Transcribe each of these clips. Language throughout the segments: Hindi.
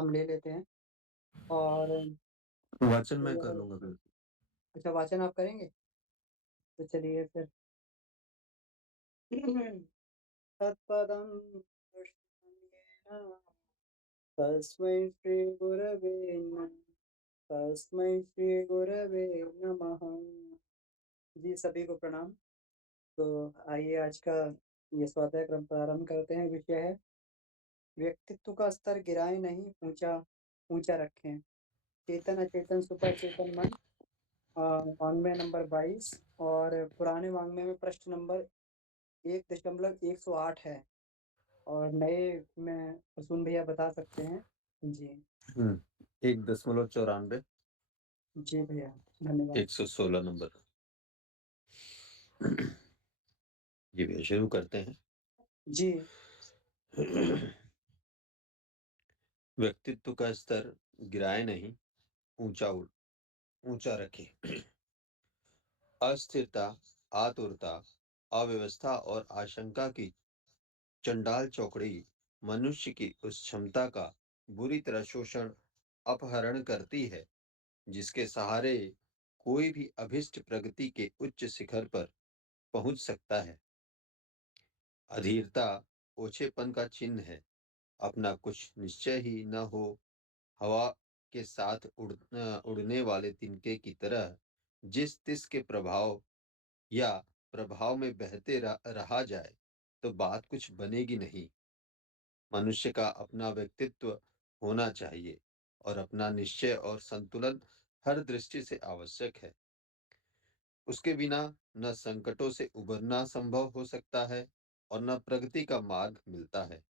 हम ले लेते हैं। और वाचन मैं कर तो लूंगा फिर। अच्छा, वाचन आप करेंगे? तो चलिए फिर। तत्पदं दर्शनीयेन तस्मै श्रीगुरवे नमः। तस्मै श्रीगुरवे नमः। जी, सभी को प्रणाम। तो आइए आज का ये स्वाध्याय क्रम प्रारंभ करते हैं। विषय है व्यक्तित्व का स्तर गिराएं नहीं, ऊंचा ऊंचा रखें। चेतन अचेतन सुपर चेतन मन। वाङ्मय नंबर 22 और पुराने वाङ्मय में प्रश्न नंबर 1.108 है। और नए में प्रसून भैया बता सकते हैं। जी। 1.94। जी भैया, धन्यवाद। 116 नंबर। ये भी शुरू करते हैं। जी। व्यक्तित्व का स्तर गिराए नहीं, ऊंचा रखे। अस्थिरता, आतुरता, अव्यवस्था और आशंका की चंडाल चौकड़ी मनुष्य की उस क्षमता का बुरी तरह शोषण, अपहरण करती है जिसके सहारे कोई भी अभिष्ट प्रगति के उच्च शिखर पर पहुंच सकता है। अधीरता ओछेपन का चिन्ह है। अपना कुछ निश्चय ही न हो, हवा के साथ उड़ने वाले तिनके की तरह जिस तिस के प्रभाव या प्रभाव में बहते रहा जाए तो बात कुछ बनेगी नहीं। मनुष्य का अपना व्यक्तित्व होना चाहिए और अपना निश्चय और संतुलन हर दृष्टि से आवश्यक है। उसके बिना न संकटों से उबरना संभव हो सकता है और न प्रगति का मार्ग मिलता है।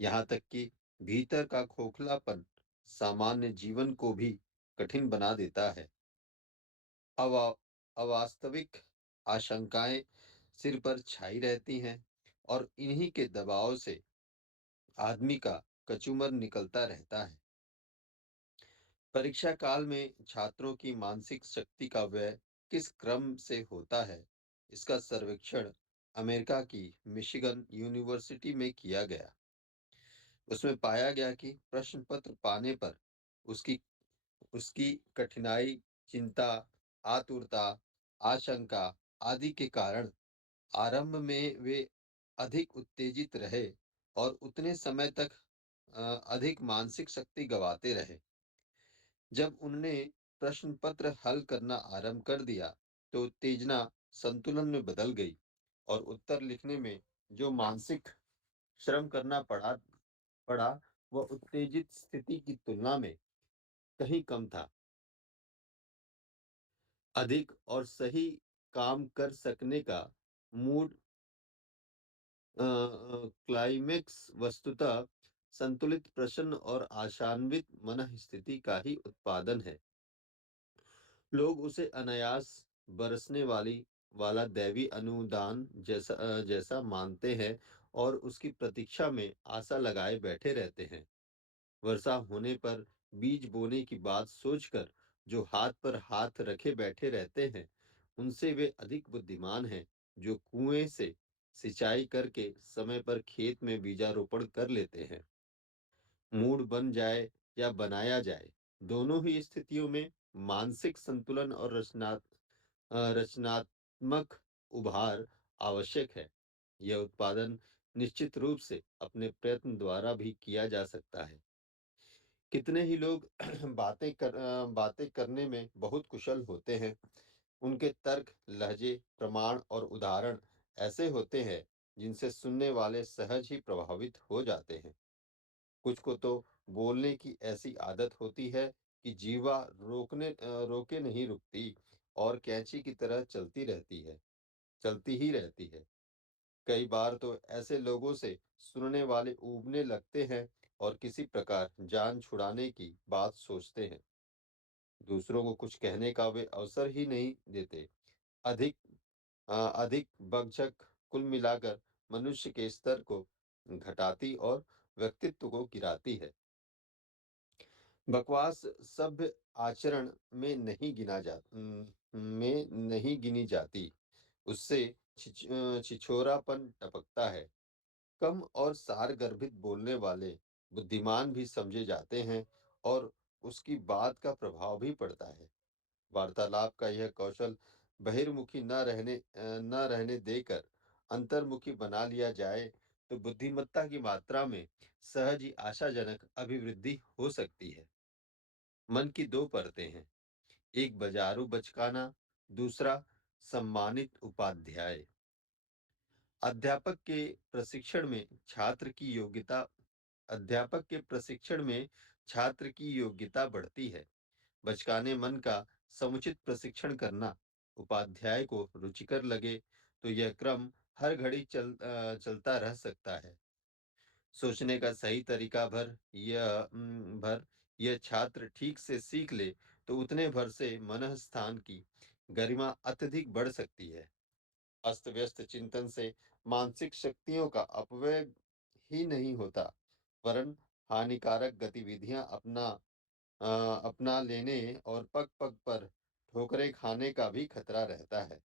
यहाँ तक कि भीतर का खोखलापन सामान्य जीवन को भी कठिन बना देता है। अवा अवास्तविक आशंकाएं सिर पर छाई रहती हैं और इन्हीं के दबाव से आदमी का कचूमर निकलता रहता है। परीक्षा काल में छात्रों की मानसिक शक्ति का व्यय किस क्रम से होता है, इसका सर्वेक्षण अमेरिका की मिशिगन यूनिवर्सिटी में किया गया। उसमें पाया गया कि प्रश्न पत्र पाने पर उसकी उसकी कठिनाई, चिंता, आतुरता, आशंका आदि के कारण आरंभ में वे अधिक उत्तेजित रहे और उतने समय तक अधिक मानसिक शक्ति गंवाते रहे। जब उन्होंने प्रश्न पत्र हल करना आरंभ कर दिया तो उत्तेजना संतुलन में बदल गई और उत्तर लिखने में जो मानसिक श्रम करना पड़ा वह उत्तेजित स्थिति की तुलना में कहीं कम था। अधिक और सही काम कर सकने का मूड क्लाइमेक्स वस्तुतः संतुलित प्रसन्न और आशान्वित मन स्थिति का ही उत्पादन है। लोग उसे अनायास बरसने वाला दैवी अनुदान जैसा मानते हैं और उसकी प्रतीक्षा में आशा लगाए बैठे रहते हैं। वर्षा होने पर बीज बोने की बात सोचकर जो हाथ पर हाथ रखे बैठे रहते हैं, उनसे वे अधिक बुद्धिमान हैं जो कुएं से सिंचाई करके समय पर खेत में बीजारोपण कर लेते हैं। मूड बन जाए या बनाया जाए, दोनों ही स्थितियों में मानसिक संतुलन और रचनात्मक उभार आवश्यक है। यह उत्पादन निश्चित रूप से अपने प्रयत्न द्वारा भी किया जा सकता है। कितने ही लोग बातें करने में बहुत कुशल होते हैं। उनके तर्क, लहजे, प्रमाण और उदाहरण ऐसे होते हैं जिनसे सुनने वाले सहज ही प्रभावित हो जाते हैं। कुछ को तो बोलने की ऐसी आदत होती है कि जीवा रोके नहीं रुकती और कैंची की तरह चलती ही रहती है। कई बार तो ऐसे लोगों से सुनने वाले ऊबने लगते हैं और किसी प्रकार जान छुड़ाने की बात सोचते हैं। दूसरों को कुछ कहने का वे अवसर ही नहीं देते। अधिक अधिक बकझक कुल मिलाकर मनुष्य के स्तर को घटाती और व्यक्तित्व को गिराती है। बकवास सभ्य आचरण में नहीं गिनी जाती। उससे छिछोरापन टपकता है। कम और सार गर्भित बोलने वाले बुद्धिमान भी समझे जाते हैं और उसकी बात का प्रभाव भी पड़ता है। वार्तालाप का यह कौशल बहिर्मुखी न रहने देकर अंतर्मुखी बना लिया जाए तो बुद्धिमत्ता की मात्रा में सहज ही आशाजनक अभिवृद्धि हो सकती है। मन की दो परतें हैं, एक बाजारू बचकाना, दूसरा सम्मानित उपाध्याय। अध्यापक के प्रशिक्षण में छात्र की योग्यता अध्यापक के प्रशिक्षण में छात्र की योग्यता बढ़ती है। बचकाने मन का समुचित प्रशिक्षण करना उपाध्याय को रुचिकर लगे तो यह क्रम हर घड़ी चलता रह सकता है। सोचने का सही तरीका भर यह छात्र ठीक से सीख ले तो उतने भर से मनः स्थान की गरिमा अत्यधिक बढ़ सकती है। अस्त व्यस्त चिंतन से मानसिक शक्तियों का अपव्यय ही नहीं होता, वरन हानिकारक गतिविधियां अपना लेने और पग पग पर ठोकरें खाने का भी खतरा रहता है।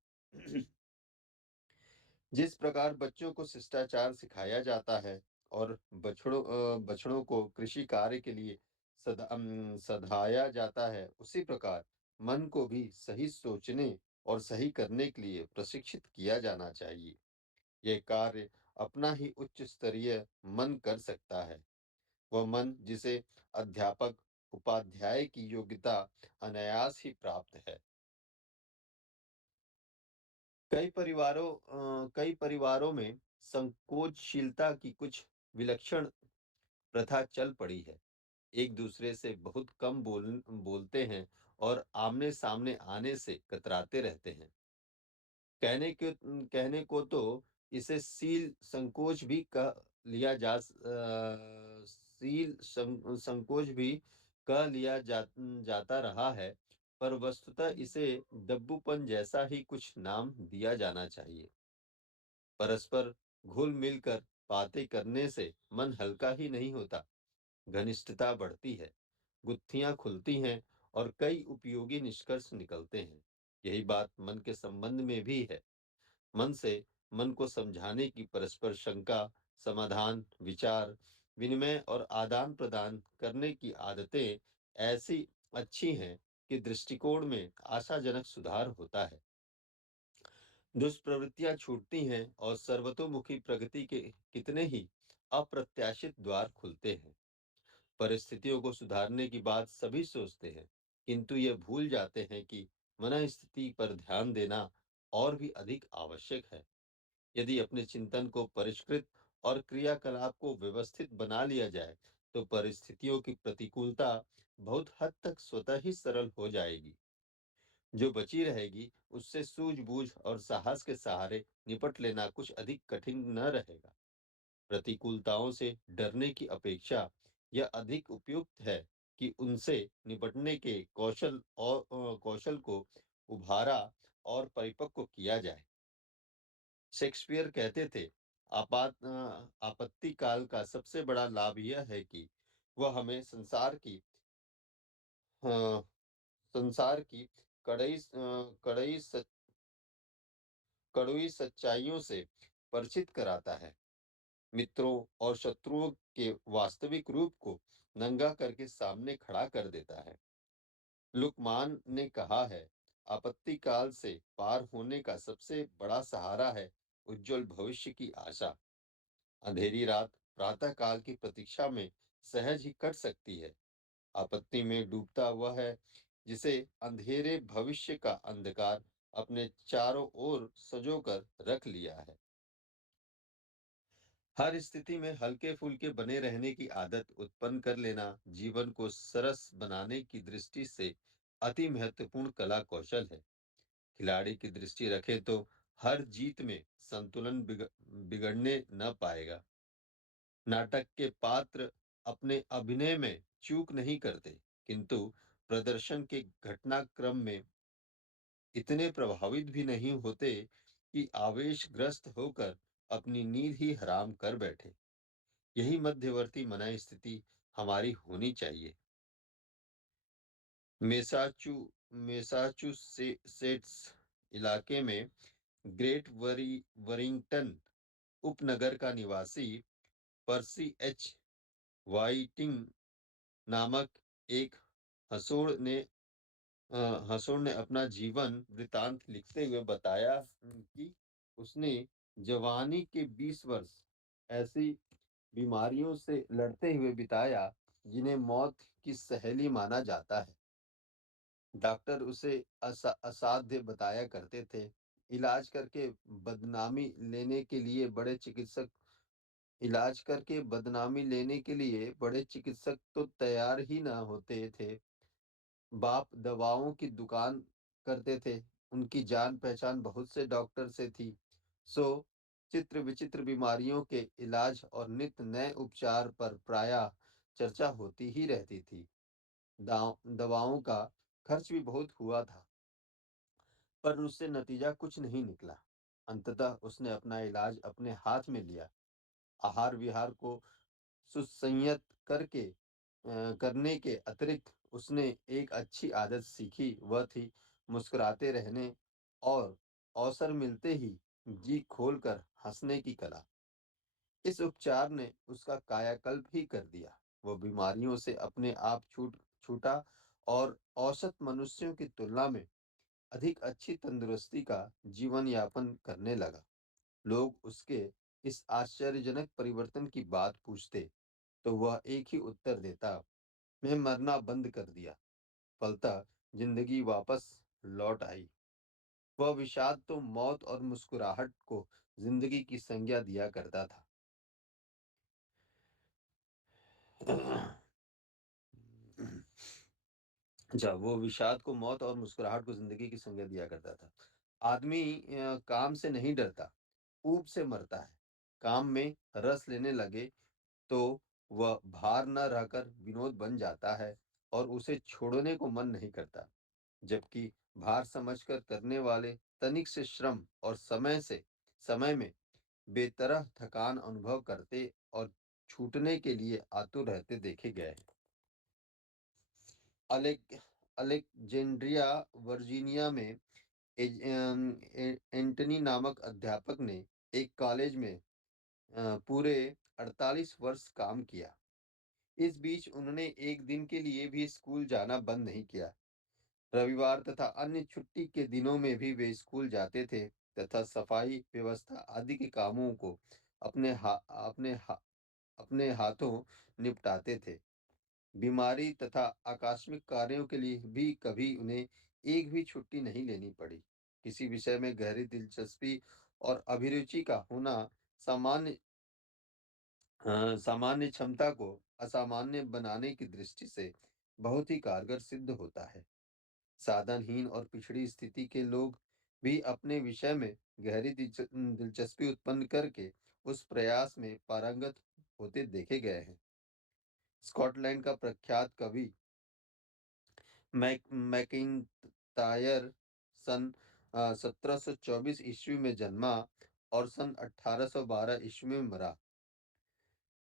जिस प्रकार बच्चों को शिष्टाचार सिखाया जाता है और बछड़ों को कृषि कार्य के लिए सधाया जाता है, उसी प्रकार मन को भी सही सोचने और सही करने के लिए प्रशिक्षित किया जाना चाहिए। यह कार्य अपना ही उच्च स्तरीय मन कर सकता है, वह मन जिसे अध्यापक उपाध्याय की योग्यता अनायास ही प्राप्त है। कई परिवारों में संकोचशीलता की कुछ विलक्षण प्रथा चल पड़ी है। एक दूसरे से बहुत कम बोलते हैं और आमने सामने आने से कतराते रहते हैं। कहने को तो इसे संकोच भी कह लिया जाता रहा है, पर वस्तुतः इसे दब्बूपन जैसा ही कुछ नाम दिया जाना चाहिए। परस्पर घुल मिलकर बातें करने से मन हल्का ही नहीं होता, घनिष्ठता बढ़ती है, गुत्थियां खुलती हैं और कई उपयोगी निष्कर्ष निकलते हैं। यही बात मन के संबंध में भी है। मन से मन को समझाने की परस्पर शंका, समाधान, विचार, विनिमय और आदान प्रदान करने की आदतें ऐसी अच्छी हैं कि दृष्टिकोण में आशाजनक सुधार होता है। दुष्प्रवृत्तियां छूटती हैं और सर्वतोमुखी प्रगति के कितने ही अप्रत्याशित द्वार खुलते हैं। परिस्थितियों को सुधारने की बात सभी सोचते हैं, किंतु ये भूल जाते हैं कि मन स्थिति पर ध्यान देना और भी अधिक आवश्यक है। यदि अपने चिंतन को परिष्कृत और क्रियाकलाप को व्यवस्थित बना लिया जाए, तो परिस्थितियों की प्रतिकूलता बहुत हद तक स्वतः ही सरल हो जाएगी। जो बची रहेगी, उससे सूझबूझ और साहस के सहारे निपट लेना कुछ अधिक कठिन न रहेगा। प्रतिकूलताओं से डरने की अपेक्षा यह अधिक उपयुक्त है कि उनसे निपटने के कौशल को उभारा और परिपक्व किया जाए। शेक्सपियर कहते थे, आपत्ति काल का सबसे बड़ा लाभ यह है कि वह हमें अ, संसार की कड़ई अ, कड़ई सच कड़वी सच्चाइयों से परिचित कराता है। मित्रों और शत्रुओं के वास्तविक रूप को नंगा करके सामने खड़ा कर देता है। लुकमान ने कहा है, आपत्ति काल से पार होने का सबसे बड़ा सहारा है उज्जवल भविष्य की आशा। अंधेरी रात प्रातः काल की प्रतीक्षा में सहज ही कट सकती है। आपत्ति में डूबता वह है जिसे अंधेरे भविष्य का अंधकार अपने चारों ओर सजोकर रख लिया है। हर स्थिति में हल्के फुल्के बने रहने की आदत उत्पन्न कर लेना जीवन को सरस बनाने की दृष्टि से अति महत्वपूर्ण कला कौशल है। खिलाड़ी की दृष्टि रखे तो हर जीत में संतुलन बिगड़ने न पाएगा। नाटक के पात्र अपने अभिनय में चूक नहीं करते, किंतु प्रदर्शन के घटनाक्रम में इतने प्रभावित भी नहीं होते कि आवेशग्रस्त होकर अपनी नींद ही हराम कर बैठे। यही मध्यवर्ती मनाई स्थिति हमारी होनी चाहिए। मेसाचू मेसाचुसेट्स इलाके में वरिंगटन उपनगर का निवासी पर्सी एच वाइटिंग नामक एक हसूड़ ने हसूड़ ने अपना जीवन वृतांत लिखते हुए बताया कि उसने जवानी के 20 वर्ष ऐसी बीमारियों से लड़ते हुए बिताया जिन्हें मौत की सहेली माना जाता है। डॉक्टर उसे असाध्य बताया करते थे। इलाज करके बदनामी लेने के लिए बड़े चिकित्सक इलाज करके बदनामी लेने के लिए बड़े चिकित्सक तो तैयार ही ना होते थे। बाप दवाओं की दुकान करते थे। उनकी जान पहचान बहुत से डॉक्टर से थी। सो चित्र विचित्र बीमारियों के इलाज और नित्य नए उपचार पर प्रायः चर्चा होती ही रहती थी। दवाओं का खर्च भी बहुत हुआ था, पर उससे नतीजा कुछ नहीं निकला। अंततः उसने अपना इलाज अपने हाथ में लिया। आहार विहार को सुसंयत करने के अतिरिक्त उसने एक अच्छी आदत सीखी, वह थी मुस्कुराते रहने और अवसर मिलते ही जी खोलकर हंसने की कला। इस उपचार ने उसका कायाकल्प ही कर दिया। वह बीमारियों से अपने आप छूटा और औसत मनुष्यों की तुलना में अधिक अच्छी तंदुरुस्ती का जीवन यापन करने लगा। लोग उसके इस आश्चर्यजनक परिवर्तन की बात पूछते तो वह एक ही उत्तर देता, मैं मरना बंद कर दिया। फलतः जिंदगी वापस लौट आई। वह विषाद तो मौत और मुस्कुराहट को जिंदगी की संज्ञा दिया करता था। अच्छा, वो विषाद को मौत और मुस्कुराहट को जिंदगी की संज्ञा दिया करता था। आदमी काम से नहीं डरता, ऊब से मरता है। काम में रस लेने लगे तो वह भार न रहकर विनोद बन जाता है और उसे छोड़ने को मन नहीं करता। जबकि भार समझकर करने वाले तनिक से श्रम और समय में बेतरह थकान अनुभव करते और छूटने के लिए आतुर रहते देखे गए हैं। अलेक अलेक्जेंड्रिया वर्जीनिया में एंटनी नामक अध्यापक ने एक कॉलेज में पूरे 48 वर्ष काम किया। इस बीच उन्होंने एक दिन के लिए भी स्कूल जाना बंद नहीं किया। रविवार तथा अन्य छुट्टी के दिनों में भी वे स्कूल जाते थे तथा सफाई व्यवस्था आदि के कामों को अपने हा, अपने हा, अपने हाथों निपटाते थे। बीमारी तथा आकस्मिक कार्यों के लिए भी कभी उन्हें एक भी छुट्टी नहीं लेनी पड़ी। किसी विषय में गहरी दिलचस्पी और अभिरुचि का होना सामान्य सामान्य क्षमता को असामान्य बनाने की दृष्टि से बहुत ही कारगर सिद्ध होता है। साधनहीन और पिछड़ी स्थिति के लोग भी अपने विषय में गहरी दिलचस्पी उत्पन्न करके उस प्रयास में पारंगत होते देखे गए हैं। स्कॉटलैंड का प्रख्यात कवि मैकिंतायर सन 1724 ईस्वी में जन्मा और सन 1812 ईस्वी में मरा।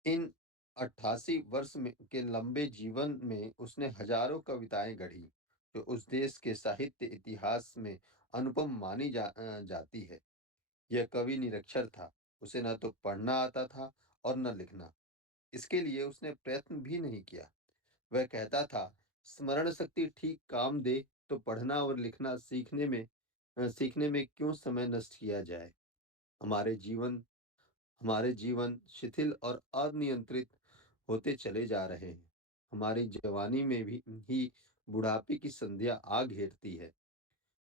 इन 88 वर्ष के लंबे जीवन में उसने हजारों कविताएं गढ़ी, जो उस देश के साहित्य इतिहास में अनुपम मानी जाती है। यह कवि निरक्षर था। उसे न तो पढ़ना आता था और न लिखना। इसके लिए उसने प्रयत्न भी नहीं किया। वह कहता था, स्मरण शक्ति ठीक काम दे तो पढ़ना और लिखना सीखने में क्यों समय नष्ट किया जाए। हमारे जीवन हमारे जीवन शिथिल और अनियंत्रित होते चले जा रहे हैं। हमारी जवानी में भी ही बुढ़ापे की संध्या आ घेरती है।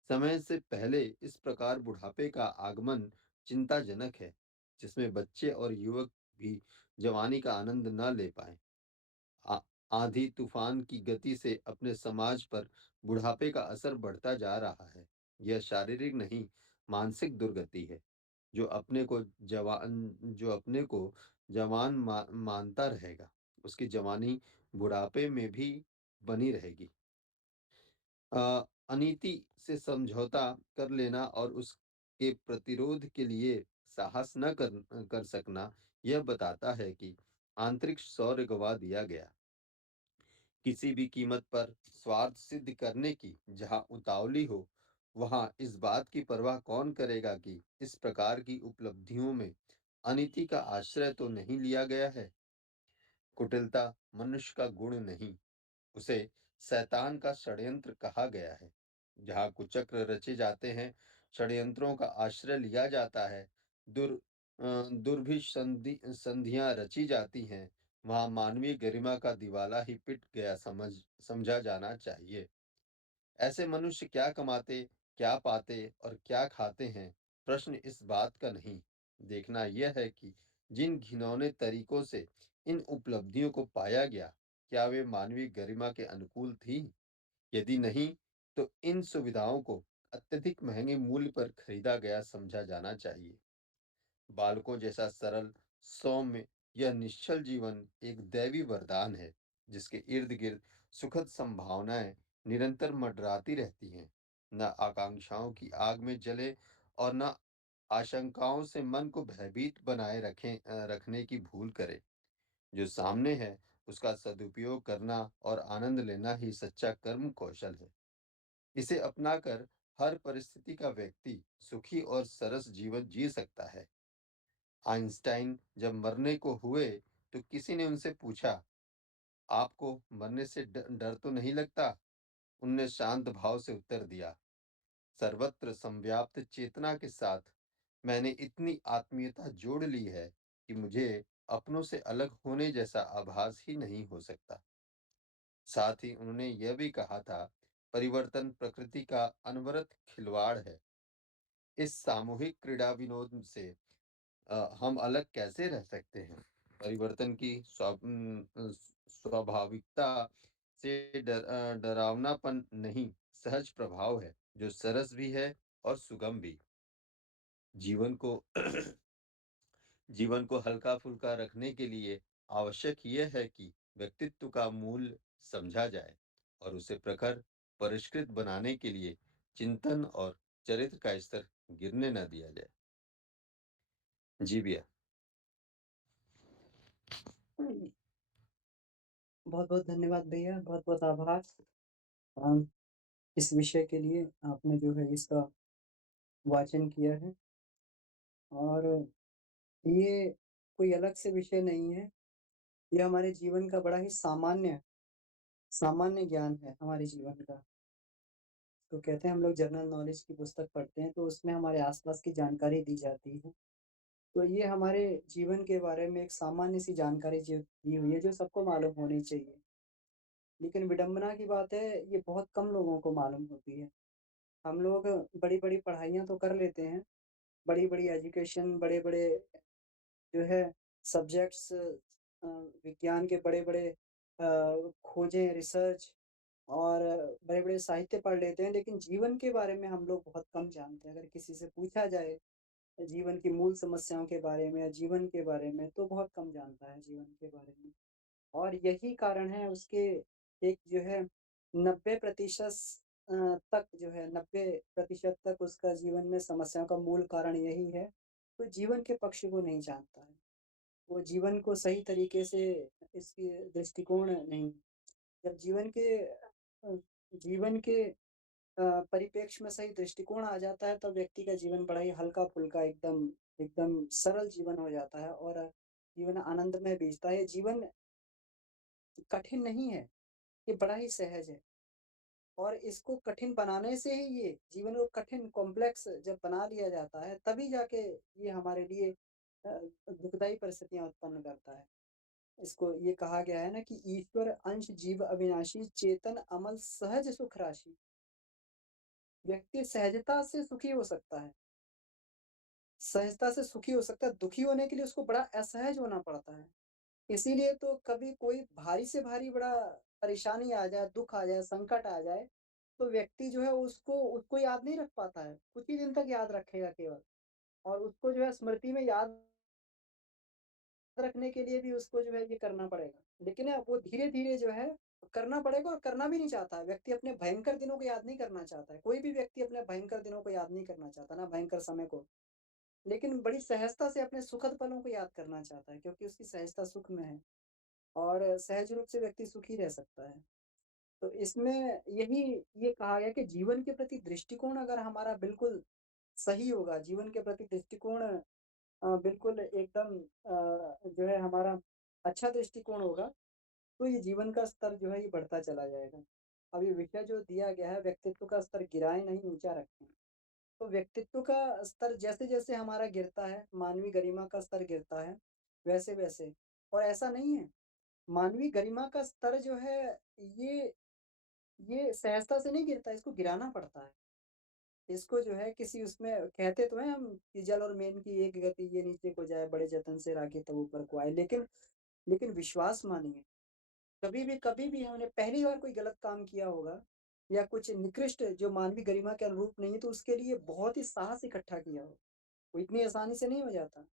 समय से पहले इस प्रकार बुढ़ापे का आगमन चिंताजनक है, जिसमें बच्चे और युवक भी जवानी का आनंद न ले पाए। आ- आंधी तूफान की गति से अपने समाज पर बुढ़ापे का असर बढ़ता जा रहा है। यह शारीरिक नहीं, मानसिक दुर्गति है। जो अपने को जवान मानता रहेगा, उसकी जवानी बुढ़ापे में भी बनी रहेगी। अनीति से समझौता कर लेना और उसके प्रतिरोध के लिए साहस न कर सकना, यह बताता है कि आंतरिक शौर्य गवा दिया गया। किसी भी कीमत पर स्वार्थ सिद्ध करने की जहां उतावली हो, वहां इस बात की परवाह कौन करेगा कि इस प्रकार की उपलब्धियों में अनीति का आश्रय तो नहीं लिया गया है। कुटिलता मनुष्य का गुण नहीं, उसे शैतान का षड्यंत्र कहा गया है। जहाँ कुचक्र रचे जाते हैं, षड्यंत्रों का आश्रय लिया जाता है, दुर्भिसंधि संधियाँ रची जाती हैं, वहाँ मानवीय गरिमा का दिवाला ही पिट गया समझा जाना चाहिए। ऐसे मनुष्य क्या कमाते, क्या पाते और क्या खाते हैं, प्रश्न इस बात का नहीं। देखना यह है कि जिन घिनौने तरीकों से इन उपलब्धियों को पाया गया, क्या वे मानवीय गरिमा के अनुकूल थी? यदि नहीं, तो इन सुविधाओं को अत्यधिक महंगे मूल्य पर खरीदा गया समझा जाना चाहिए। बालकों जैसा सरल, सौम्य यह निश्चल जीवन एक दैवी वरदान है, जिसके इर्द-गिर्द सुखद संभावनाएँ निरंतर मंडराती रहती हैं। न आकांक्षाओं की आग में जले और न आशंकाओं से मन को भयभीत बनाए रखने की भूल करे। जो सामने है, उसका सदुपयोग करना और आनंद लेना ही सच्चा कर्म कौशल है। इसे अपनाकर हर परिस्थिति का व्यक्ति सुखी और सरस जीवन जी सकता है। आइंस्टाइन जब मरने को हुए तो किसी ने उनसे पूछा, आपको मरने से डर तो नहीं लगता? उनने शांत भाव से उत्तर दिया, सर्वत्र संव्याप्त चेतना के साथ मैंने इतनी आत्मीयता जोड़ ली है कि मुझे अपनों से अलग होने जैसा आभास ही नहीं हो सकता। साथ ही उन्होंने यह भी कहा था, परिवर्तन प्रकृति का अनवरत खिलवाड़ है। इस सामूहिक क्रीड़ा विनोद से हम अलग कैसे रह सकते हैं? परिवर्तन की स्वाभाविकता से डरावनापन नहीं, सहज प्रभाव है, जो सरस भी है और सुगम भी। जीवन को जीवन को हल्का-फुल्का रखने के लिए आवश्यक यह है कि व्यक्तित्व का मूल्य समझा जाए और उसे प्रखर, परिष्कृत बनाने के लिए चिंतन और चरित्र का स्तर गिरने न दिया जाए। जी भैया। बहुत-बहुत धन्यवाद भैया, बहुत-बहुत आभार। अ, इस विषय के लिए आपने जो है इसका वाचन किया है और ये कोई अलग से विषय नहीं है, ये हमारे जीवन का बड़ा ही सामान्य सामान्य ज्ञान है हमारे जीवन का। तो कहते हैं हम लोग जनरल नॉलेज की पुस्तक पढ़ते हैं, तो उसमें हमारे आस-पास की जानकारी दी जाती है। तो ये हमारे जीवन के बारे में एक सामान्य-सी जानकारी जो दी हुई है, जो सबको मालूम होनी चाहिए। लेकिन विडंबना की बात है, ये बहुत कम लोगों को मालूम होती है। हम लोग बड़ी-बड़ी पढ़ाइयाँ तो कर लेते हैं, बड़ी-बड़ी एजुकेशन, बड़े-बड़े जो है सब्जेक्ट्स विज्ञान के बड़े-बड़े खोजें, रिसर्च और बड़े-बड़े साहित्य पढ़ लेते हैं, लेकिन जीवन के बारे में हम लोग बहुत कम जानते हैं। अगर किसी से पूछा जाए जीवन की मूल समस्याओं के बारे में या जीवन के बारे में, तो बहुत कम जानता है जीवन के बारे में। और यही कारण है उसके एक जो है 90% तक जो है 90% तक उसका जीवन में समस्याओं का मूल कारण यही है, वो जीवन के पक्ष को नहीं जानता है। वो जीवन को सही तरीके से इसकी दृष्टिकोण नहीं जब जीवन के परिप्रेक्ष्य में सही दृष्टिकोण आ जाता है, तब व्यक्ति का जीवन बड़ा ही हल्का-फुल्का एकदम एकदम सरल जीवन हो जाता है और जीवन आनंदमय बीतता है। जीवन कठिन नहीं है, ये बड़ा ही सहज है और इसको कठिन बनाने से ही ये जीवन को कठिन कॉम्प्लेक्स जब बना लिया जाता है, तभी जाके ये हमारे लिए दुखदाई परिस्थितियाँ उत्पन्न करता है। इसको ये कहा गया है ना कि ईश्वर अंश जीव अविनाशी चेतन अमल सहज सुख राशि। व्यक्ति सहजता से सुखी हो सकता है। सहजता से सुखी हो सकता है, दुखी होने के लिए उसको बड़ा असहज होना पड़ता है। इसीलिए तो कभी कोई भारी से भारी बड़ा परेशानी आ जाए, दुःख आ जाए, संकट आ जाए, तो व्यक्ति जो है उसको उसको याद नहीं रख पाता है। कुछ ही दिन तक याद रखेगा केवल और उसको जो है स्मृति में याद रखने के लिए भी उसको जो है ये करना पड़ेगा। लेकिन वो धीरे-धीरे जो है करना पड़ेगा और करना भी नहीं चाहता है। व्यक्ति अपने भयंकर दिनों को याद नहीं करना चाहता है। कोई भी व्यक्ति अपने भयंकर दिनों को याद नहीं करना चाहता, ना भयंकर समय को। लेकिन बड़ी सहजता से अपने सुखद पलों को याद करना चाहता है क्योंकि उसकी सहजता सुख में है और सहज रूप से व्यक्ति सुखी रह सकता है। तो इसमें यही ये कहा गया कि जीवन के प्रति दृष्टिकोण अगर हमारा बिल्कुल सही होगा, जीवन के प्रति दृष्टिकोण बिल्कुल एकदम जो है हमारा अच्छा दृष्टिकोण होगा, तो ये जीवन का स्तर जो है ये बढ़ता चला जाएगा। अब ये विषय जो दिया गया है व्यक्तित्व का स्तर गिराएँ नहीं, ऊँचा रखें। तो व्यक्तित्व का स्तर जैसे-जैसे हमारा गिरता है, मानवीय गरिमा का स्तर गिरता है, वैसे-वैसे और ऐसा नहीं है, मानवीय गरिमा का स्तर जो है ये ये सहजता से नहीं गिरता, इसको गिराना पड़ता है। इसको जो है किसी उसमें कहते तो हैं हम कि जल और मेन की एक गति ये नीचे को जाए, बड़े जतन से राखे तब ऊपर को आए। लेकिन विश्वास मानिए, कभी भी हमने पहली बार कोई गलत काम किया होगा या कुछ निकृष्ट जो मानवीय गरिमा के अनुरूप नहीं है, तो उसके लिए बहुत ही साहस इकट्ठा किया हो। वो इतनी आसानी से नहीं हो जाता।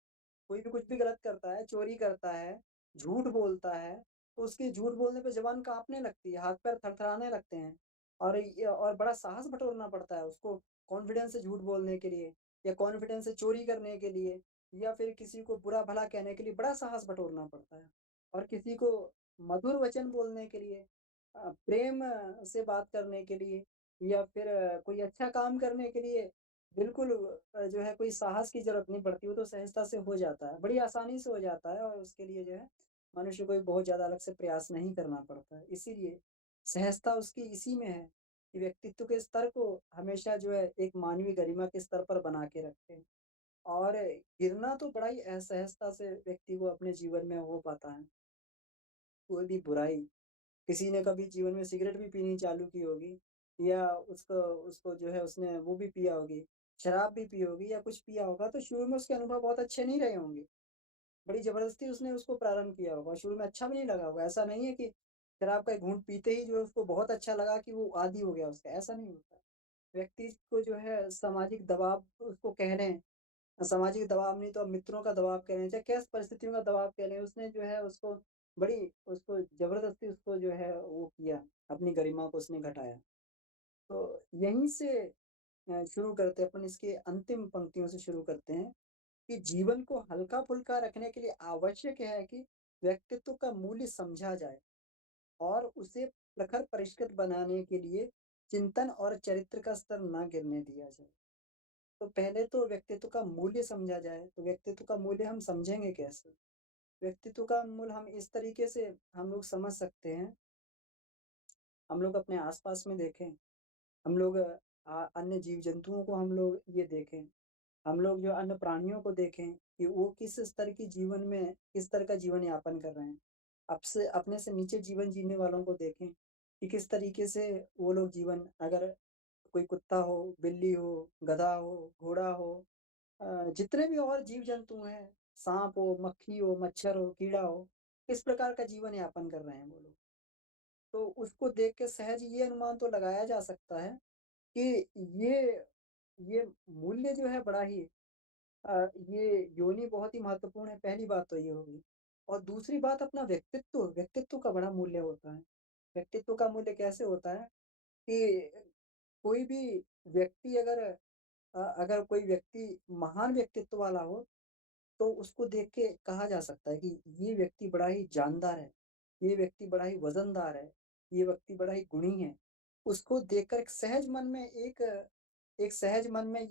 कोई भी कुछ भी गलत करता है, चोरी करता है, झूठ बोलता है, तो उसकी झूठ बोलने पे ज़ुबान काँपने लगती है, हाथ-पैर थरथराने लगते हैं और बड़ा साहस बटोरना पड़ता है उसको कॉन्फिडेंस से झूठ बोलने के लिए या कॉन्फिडेंस से चोरी करने के लिए या फिर किसी को बुरा-भला कहने के लिए बड़ा साहस बटोरना पड़ता है। और किसी को मधुर वचन बोलने के लिए प्रेम से बात करने के लिए या फिर कोई अच्छा काम करने के लिए बिल्कुल जो है कोई साहस की ज़रूरत नहीं पड़ती, वो तो सहजता से हो जाता है, बड़ी आसानी से हो जाता है और उसके लिए जो है मनुष्य को बहुत ज़्यादा अलग से प्रयास नहीं करना पड़ता है। इसीलिए सहजता उसकी इसी में है कि व्यक्तित्व के स्तर को हमेशा जो है एक मानवीय गरिमा के स्तर पर बना के रखें और गिरना तो बड़ा ही असहजता से व्यक्ति को अपने जीवन में हो पाता है। कोई भी बुराई किसी ने कभी जीवन में सिगरेट भी पीनी चालू की होगी या उसको उसको जो है उसने वो भी पिया होगी, शराब भी पी होगी या कुछ पिया होगा तो शुरू में उसके अनुभव बहुत अच्छे नहीं रहे होंगे। बड़ी ज़बरदस्ती उसने उसको प्रारंभ किया होगा, शुरू में अच्छा भी नहीं लगा होगा। ऐसा नहीं है कि शराब का एक घूँट पीते ही जो है उसको बहुत अच्छा लगा कि वो आदी हो गया उसका, ऐसा नहीं होता। व्यक्ति को जो है सामाजिक दबाव उसको कह लें, सामाजिक दबाव नहीं तो अब मित्रों का दबाव कह लें, चाहे कैस परिस्थितियों का दबाव कह लें, उसने जो है उसको ज़बरदस्ती उसको जो है वो किया, अपनी गरिमा को उसने घटाया। तो यहीं से शुरू करते हैं अपन इसके अंतिम पंक्तियों से शुरू करते हैं कि जीवन को हल्का-फुल्का रखने के लिए आवश्यक है कि व्यक्तित्व का मूल्य समझा जाए और उसे प्रखर परिष्कृत बनाने के लिए चिंतन और चरित्र का स्तर ना गिरने दिया जाए। तो पहले तो व्यक्तित्व का मूल्य समझा जाए, तो व्यक्तित्व का मूल्य हम समझेंगे कैसे? व्यक्तित्व का मूल्य हम इस तरीके से हम लोग समझ सकते हैं, हम लोग अपने आस-पास में देखें, हम लोग अन्य जीव-जंतुओं को हम लोग ये देखें, हम लोग जो अन्य प्राणियों को देखें कि वो किस स्तर की जीवन में किस तरह का जीवन यापन कर रहे हैं। अब से अपने से नीचे जीवन जीने वालों को देखें कि किस तरीके से वो लोग जीवन अगर कोई कुत्ता हो, बिल्ली हो, गधा हो, घोड़ा हो जितने भी और जीव-जंतु हैं, साँप हो, मक्खी हो, मच्छर हो, कीड़ा हो, किस प्रकार का जीवन यापन कर रहे हैं वो लोग। तो उसको देख के सहज ये अनुमान तो लगाया जा सकता है कि ये ये मूल्य जो है बड़ा ही ये योनि बहुत ही महत्वपूर्ण है, पहली बात तो ये होगी। और दूसरी बात अपना व्यक्तित्व का बड़ा मूल्य होता है। व्यक्तित्व का मूल्य कैसे होता है कि कोई भी व्यक्ति अगर कोई व्यक्ति महान व्यक्तित्व वाला हो तो उसको देख के कहा जा सकता है कि ये व्यक्ति बड़ा ही जानदार है, ये व्यक्ति बड़ा ही वज़नदार है, ये व्यक्ति बड़ा ही गुणी है। उसको देखकर एक सहज मन में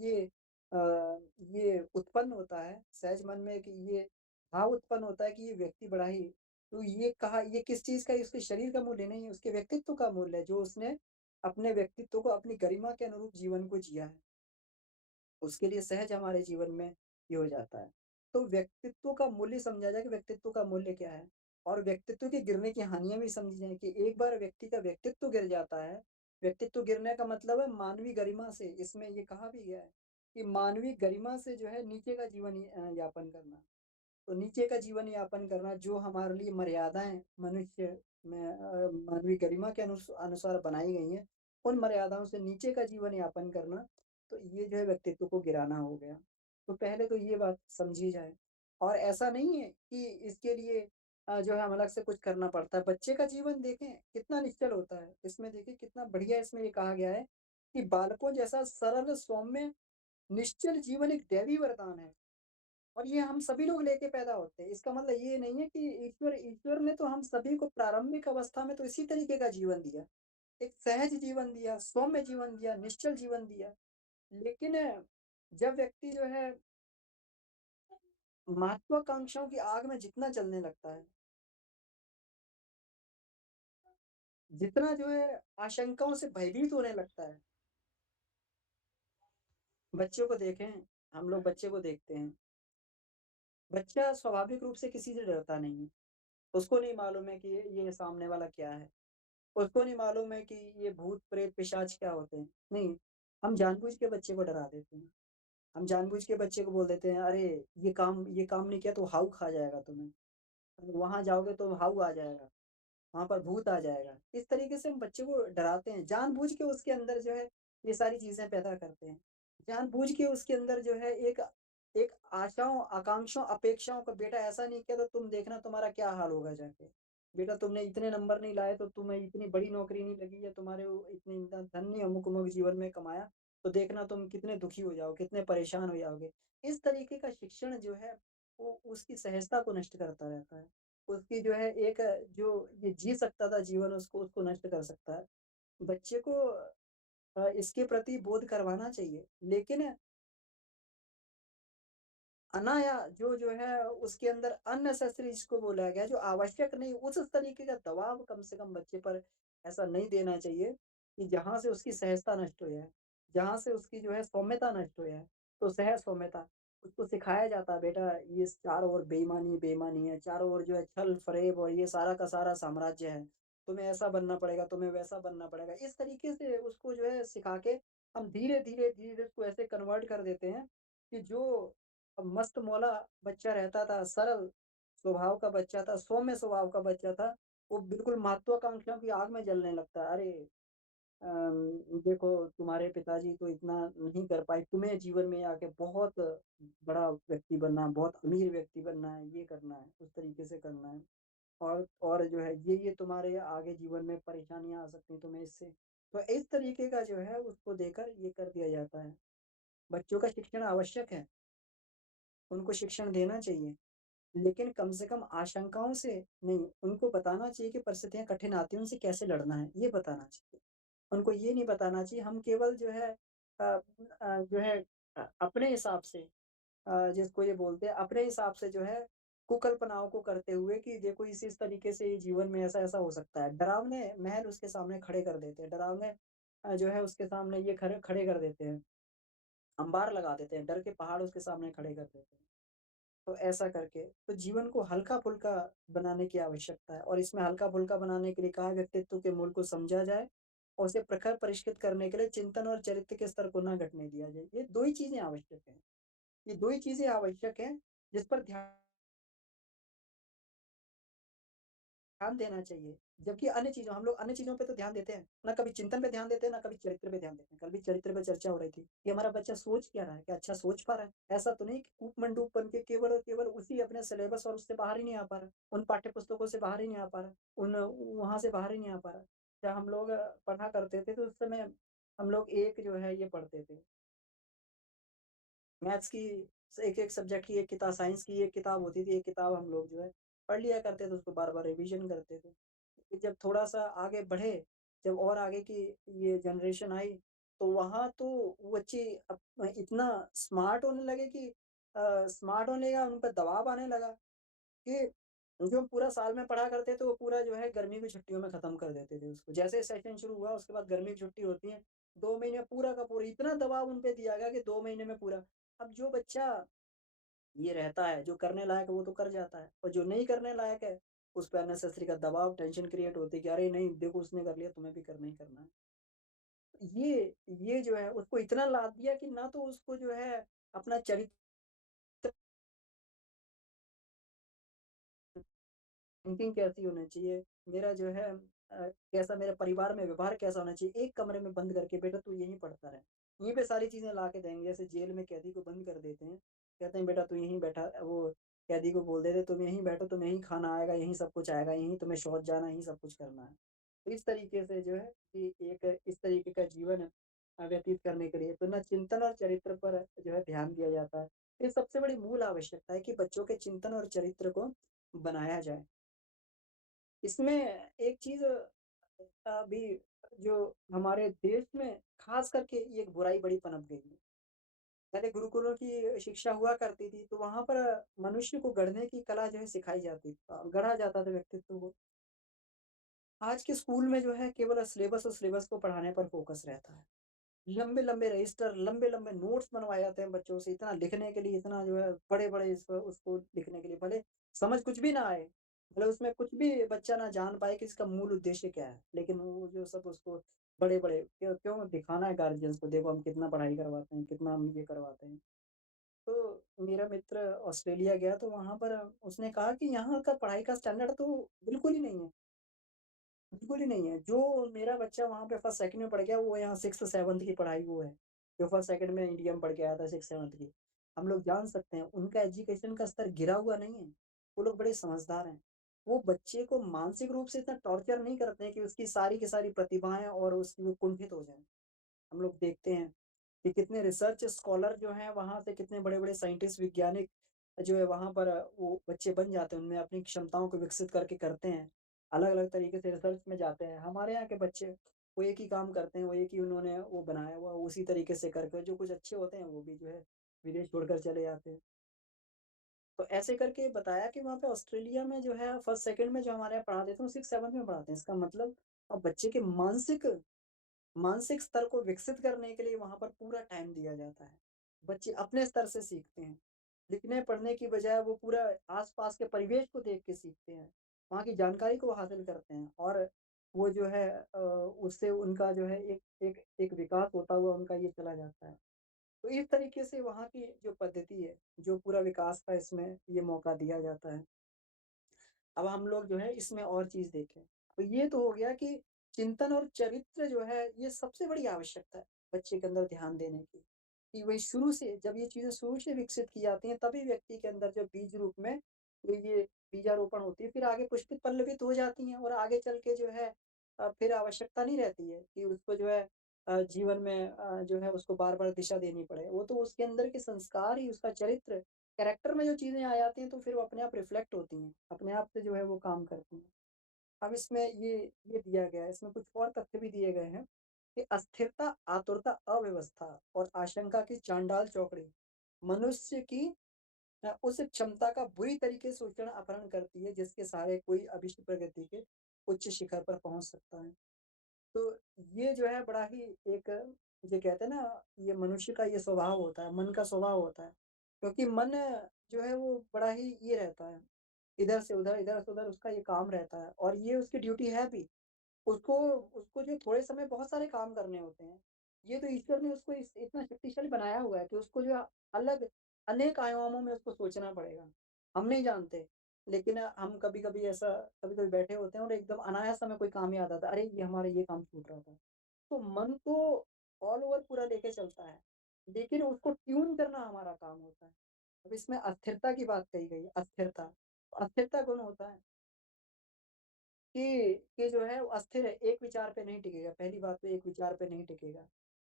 ये उत्पन्न होता है, सहज मन में कि ये भाव उत्पन्न होता है कि ये व्यक्ति बड़ा ही तो ये किस चीज़ का है, उसके शरीर का मूल्य नहीं है, उसके व्यक्तित्व का मूल्य है, जो उसने अपने व्यक्तित्व को अपनी गरिमा के अनुरूप जीवन को जिया है। उसके लिए सहज हमारे जीवन में ये हो जाता है। तो व्यक्तित्व का मूल्य समझा जाए कि व्यक्तित्व का मूल्य क्या है? और व्यक्तित्व के गिरने की हानियाँ भी समझी जाएँ कि एक बार व्यक्ति का व्यक्तित्व गिर जाता है, व्यक्तित्व गिरने का मतलब है मानवीय गरिमा से, इसमें ये कहा भी गया है कि मानवीय गरिमा से जो है नीचे का जीवन यापन करना। तो नीचे का जीवन यापन करना जो हमारे लिए मर्यादाएँ मनुष्य में मानवीय गरिमा के अनुसार बनाई गई हैं, उन मर्यादाओं से नीचे का जीवन यापन करना, तो ये जो है व्यक्तित्व को गिराना हो गया। तो पहले तो ये बात समझी जाए और ऐसा नहीं है कि इसके लिए जो है हम अलग से कुछ करना पड़ता है। बच्चे का जीवन देखें कितना निश्चल होता है। इसमें देखिए कितना बढ़िया इसमें ये कहा गया है कि बालकों जैसा सरल, सौम्य, निश्चल जीवन एक दैवी वरदान है। और ये हम सभी लोग लेके पैदा होते हैं। इसका मतलब ये नहीं है कि ईश्वर ने तो हम सभी को प्रारंभिक अवस्था में तो इसी तरीके का जीवन दिया। एक सहज जीवन दिया, सौम्य जीवन दिया, निश्चल जीवन दिया। लेकिन जब व्यक्ति जो है महत्वाकांक्षाओं की आग में जितना जलने लगता है, जितना जो है आशंकाओं से भयभीत होने लगता है, बच्चों को देखें, हम लोग बच्चे को देखते हैं, बच्चा स्वाभाविक रूप से किसी से डरता नहीं है। उसको नहीं मालूम है कि ये सामने वाला क्या है, उसको नहीं मालूम है कि ये भूत, प्रेत, पिशाच क्या होते हैं। नहीं, हम जानबूझ के बच्चे को डरा देते हैं। हम जानबूझ के बच्चे को बोल देते हैं, "अरे! ये काम नहीं किया तो हाउ खा जाएगा तुम्हें। वहाँ जाओगे तो हाउ आ जाएगा।" वहाँ पर भूत आ जाएगा। इस तरीके से हम बच्चे को डराते हैं, जानबूझ के उसके अंदर जो है ये सारी चीज़ें पैदा करते हैं। जानबूझ के उसके अंदर जो है एक एक आशाओं, आकांक्षाओं, अपेक्षाओं का बेटा ऐसा नहीं किया तो तुम देखना तुम्हारा क्या हाल होगा जाके। बेटा तुमने इतने नंबर नहीं लाए तो तुम्हें इतनी बड़ी नौकरी नहीं लगी या तुम्हारे वो इतनी धन नहीं अमुक-अमुक जीवन में कमाया, तो देखना तुम कितने दुखी हो जाओगे, कितने परेशान हो जाओगे। इस तरीके का शिक्षण जो है वो उसकी सहजता को नष्ट करता रहता है। उसकी जो है एक जो ये जी सकता था जीवन उसको नष्ट कर सकता है। बच्चे को इसके प्रति बोध करवाना चाहिए, लेकिन अनाया जो है उसके अंदर अननेसेसरी जिसको बोला गया, जो आवश्यक नहीं, उस तरीके का दबाव कम से कम बच्चे पर ऐसा नहीं देना चाहिए कि जहाँ से उसकी सहजता नष्ट हो जाए, जहाँ से उसकी जो है सौम्यता नष्ट हो जाए। तो सहज सौम्यता, उसको सिखाया जाता है बेटा ये चारों ओर बेईमानी बेईमानी है, चारों ओर जो है छल-फरेब और ये सारा का सारा साम्राज्य है। तुम्हें ऐसा बनना पड़ेगा, तुम्हें वैसा बनना पड़ेगा। इस तरीके से उसको जो है सिखा के हम धीरे-धीरे, धीरे उसको ऐसे कन्वर्ट कर देते हैं कि जो मस्त मौला बच्चा रहता था, सरल स्वभाव का बच्चा था, सौम्य स्वभाव का बच्चा था, वो बिल्कुल महत्वाकांक्षाओं की आग में जलने लगता है। अरे देखो तुम्हारे पिताजी तो इतना नहीं कर पाए, तुम्हें जीवन में आके बहुत बड़ा व्यक्ति बनना है, बहुत अमीर व्यक्ति बनना है, ये करना है, उस तरीके से करना है। और जो है ये तुम्हारे आगे जीवन में परेशानियाँ आ सकती हैं तुम्हें इससे। तो इस तरीके का जो है उसको देकर ये कर दिया जाता है। बच्चों का शिक्षण आवश्यक है, उनको शिक्षण देना चाहिए। लेकिन कम से कम आशंकाओं से नहीं, उनको बताना चाहिए कि परिस्थितियाँ कठिन आती हैं, उनसे कैसे लड़ना है, ये बताना चाहिए। उनको ये नहीं बताना चाहिए हम केवल जो है जो है अपने हिसाब से जिसको ये बोलते हैं, अपने हिसाब से जो है कुकल्पनाओं को करते हुए कि देखो इस तरीके से जीवन में ऐसा-ऐसा हो सकता है। डरावने महल उसके सामने खड़े कर देते हैं, डरावने जो है उसके सामने ये खड़े खड़े कर देते हैं, अंबार लगा देते हैं, डर के पहाड़ उसके सामने खड़े कर देते हैं। तो ऐसा करके, तो जीवन को हल्का-फुल्का बनाने की आवश्यकता है और इसमें हल्का-फुल्का बनाने के लिए कहा व्यक्तित्व के मूल को समझा जाए और उसे प्रखर परिष्कृत करने के लिए चिंतन और चरित्र के स्तर को ना घटने दिया जाए। ये 2 ही चीज़ें आवश्यक हैं। ये 2 ही चीज़ें आवश्यक हैं, जिस पर ध्यान देना चाहिए। जबकि अन्य चीज़ों हम लोग अन्य चीज़ों पे तो ध्यान देते हैं, ना कभी चिंतन पे ध्यान देते हैं, ना कभी चरित्र पे ध्यान देते हैं। कल भी चरित्र पे चर्चा हो रही थी कि हमारा बच्चा सोच क्या रहा है? क्या अच्छा सोच पा रहा है? ऐसा तो नहीं कि कूप-मंडूक बन के केवल और केवल उसी अपने सिलेबस और उससे बाहर ही नहीं आ पा रहा, उन पाठ्य पुस्तकों से बाहर ही नहीं आ पा रहा, उन वहाँ से बाहर ही नहीं आ पा रहा। जब हम लोग पढ़ा करते थे तो उस समय हम लोग एक जो है ये पढ़ते थे मैथ्स की एक-एक सब्जेक्ट की एक किताब साइंस की एक किताब होती थी, एक किताब हम लोग जो है पढ़ लिया करते थे, उसको बार-बार रिवीजन करते थे। फिर जब थोड़ा-सा आगे बढ़े, जब और आगे की ये जनरेशन आई, तो वहाँ तो वो बच्चे इतना स्मार्ट होने लगे कि स्मार्ट होने का उन पे दबाव आने लगा कि जो हम पूरा साल में पढ़ा करते थे, वो पूरा जो है गर्मी की छुट्टियों में खत्म कर देते थे उसको। जैसे ही सेशन शुरू हुआ, उसके बाद गर्मी की छुट्टी होती है, 2 महीने पूरा का पूरा इतना दबाव उन पे दिया गया कि 2 महीने में पूरा अब जो बच्चा ये रहता है, जो करने लायक है वो तो कर जाता है और जो नहीं करने लायक है, उस पे अननेसेसरी का दबाव, टेंशन क्रिएट होती है कि अरे नहीं देखो उसने कर लिया तुम्हें भी करना ही करना है। ये जो है उसको इतना लाद दिया कि ना तो उसको जो है अपना चरित्र थिंकिंग कैसी होनी चाहिए, मेरा जो है कैसा मेरे परिवार में व्यवहार कैसा होना चाहिए, एक कमरे में बंद करके बेटा तू यहीं पढ़ता रह। यहीं पे सारी चीज़ें ला के देंगे, जैसे जेल में कैदी को बंद कर देते हैं। कहते हैं बेटा तू यहीं बैठा वो कैदी को बोल देते तुम यहीं बैठो, तुम्हें यहीं खाना आएगा, यहीं सब कुछ आएगा, यहीं तुम्हें शौच जाना, यहीं सब कुछ करना है। तो इस तरीके से जो है कि एक इस तरीके का जीवन व्यतीत करने के लिए तो ना चिंतन और चरित्र पर जो है ध्यान दिया जाता है। ये सबसे बड़ी मूल आवश्यकता है कि बच्चों के चिंतन और चरित्र को बनाया जाए। इसमें एक चीज़ अभी जो हमारे देश में ख़ास करके ये एक बुराई बड़ी पनप गई है। पहले गुरुकुलों की शिक्षा हुआ करती थी, तो वहाँ पर मनुष्य को गढ़ने की कला जो है सिखाई जाती थी। गढ़ा जाता था व्यक्तित्व को। आज के स्कूल में जो है केवल सिलेबस और सिलेबस को पढ़ाने पर फ़ोकस रहता है। लंबे-लंबे रजिस्टर, लंबे-लंबे नोट्स बनवाए जाते हैं बच्चों से, इतना लिखने के लिए, इतना जो है बड़े-बड़े उसको लिखने के लिए, भले समझ कुछ भी ना आए, भले उसमें कुछ भी बच्चा ना जान पाए कि इसका मूल उद्देश्य क्या है, लेकिन वो जो सब उसको बड़े-बड़े क्यों क्यों दिखाना है गार्जियंस को, देखो हम कितना पढ़ाई करवाते हैं, कितना हम ये करवाते हैं। तो मेरा मित्र ऑस्ट्रेलिया गया तो वहाँ पर उसने कहा कि यहाँ का पढ़ाई का स्टैंडर्ड तो बिल्कुल ही नहीं है। बिल्कुल ही नहीं है। जो मेरा बच्चा वहाँ पे फर्स्ट सेकंड में पढ़ गया, वो यहाँ 6th-7th की पढ़ाई वो है। जो फर्स्ट सेकंड में इंडिया में पढ़ के आया था 6th-7th की। हम लोग जान सकते हैं, उनका एजुकेशन का स्तर गिरा हुआ नहीं है। वो लोग बड़े समझदार हैं। वो बच्चे को मानसिक रूप से इतना टॉर्चर नहीं करते हैं कि उसकी सारी की सारी प्रतिभाएँ और उसकी वो कुंठित हो जाएँ। हम लोग देखते हैं कि कितने रिसर्च स्कॉलर जो हैं वहाँ से कितने बड़े-बड़े साइंटिस्ट, वैज्ञानिक जो है वहाँ पर वो बच्चे बन जाते हैं, उनमें अपनी क्षमताओं को विकसित करके करते हैं। अलग-अलग तरीके से रिसर्च में जाते हैं। हमारे यहाँ के बच्चे वो एक ही काम करते हैं, वो एक ही उन्होंने वो बनाया हुआ उसी तरीके से करके जो कुछ अच्छे होते हैं वो भी जो है विदेश छोड़कर चले जाते हैं। तो ऐसे करके बताया कि वहाँ पे ऑस्ट्रेलिया में जो है फर्स्ट सेकंड में जो हमारे यहाँ पढ़ाते थे वो 6th-7th में पढ़ाते हैं। इसका मतलब अब बच्चे के मानसिक मानसिक स्तर को विकसित करने के लिए वहाँ पर पूरा टाइम दिया जाता है। बच्चे अपने स्तर से सीखते हैं। लिखने-पढ़ने की बजाय वो पूरा आस-पास के परिवेश को देख के सीखते हैं। वहाँ की जानकारी को हासिल करते हैं और वो जो है उससे उनका जो है एक एक एक विकास होता हुआ उनका ये चला जाता है। तो इस तरीके से वहाँ की जो पद्धति है, जो पूरा विकास का इसमें ये मौका दिया जाता है। अब हम लोग जो है इसमें और चीज़ देखें। तो ये तो हो गया कि चिंतन और चरित्र जो है ये सबसे बड़ी आवश्यकता है बच्चे के अंदर ध्यान देने की। कि वही शुरू से जब ये चीज़ें शुरू से विकसित की जाती हैं तभी व्यक्ति के अंदर जब बीज रूप में ये बीजारोपण होती है, फिर आगे पुष्पित पल्लवित हो जाती हैं और आगे चल के जो है फिर आवश्यकता नहीं रहती है कि उसको जो है जीवन में जो है उसको बार-बार दिशा देनी पड़े। वो तो उसके अंदर के संस्कार ही उसका चरित्र कैरेक्टर में जो चीज़ें आ जाती हैं तो फिर वो अपने आप रिफ्लेक्ट होती हैं, अपने आप से जो है वो काम करती हैं। अब इसमें ये दिया गया है, इसमें कुछ और तथ्य भी दिए गए हैं कि अस्थिरता, आतुरता, अव्यवस्था और आशंका की चांडाल चौकड़ी मनुष्य की उस क्षमता का बुरी तरीके से शोषण अपहरण करती है जिसके सहारे कोई अभिष्ट प्रगति के उच्च शिखर पर पहुँच सकता है। तो ये जो है बड़ा ही एक ये कहते हैं ना, ये मनुष्य का ये स्वभाव होता है, मन का स्वभाव होता है। क्योंकि मन जो है वो बड़ा ही ये रहता है, इधर से उधर उसका ये काम रहता है और ये उसकी ड्यूटी है भी। उसको उसको जो थोड़े समय बहुत सारे काम करने होते हैं। ये तो ईश्वर ने उसको इतना शक्तिशाली बनाया हुआ है कि उसको जो है अलग अनेक आयामों में उसको सोचना पड़ेगा। हम नहीं जानते, लेकिन हम कभी-कभी ऐसा कभी-कभी बैठे होते हैं और एकदम अनायास हमें कोई काम याद आता है, अरे! ये हमारा ये काम छूट रहा था। तो मन तो ऑल ओवर पूरा लेके चलता है, लेकिन उसको ट्यून करना हमारा काम होता है। अब इसमें अस्थिरता की बात कही गई है, अस्थिरता। अस्थिरता गुण होता है कि जो है वो अस्थिर है, एक विचार पे नहीं टिकेगा, पहली बात तो एक विचार पे नहीं टिकेगा।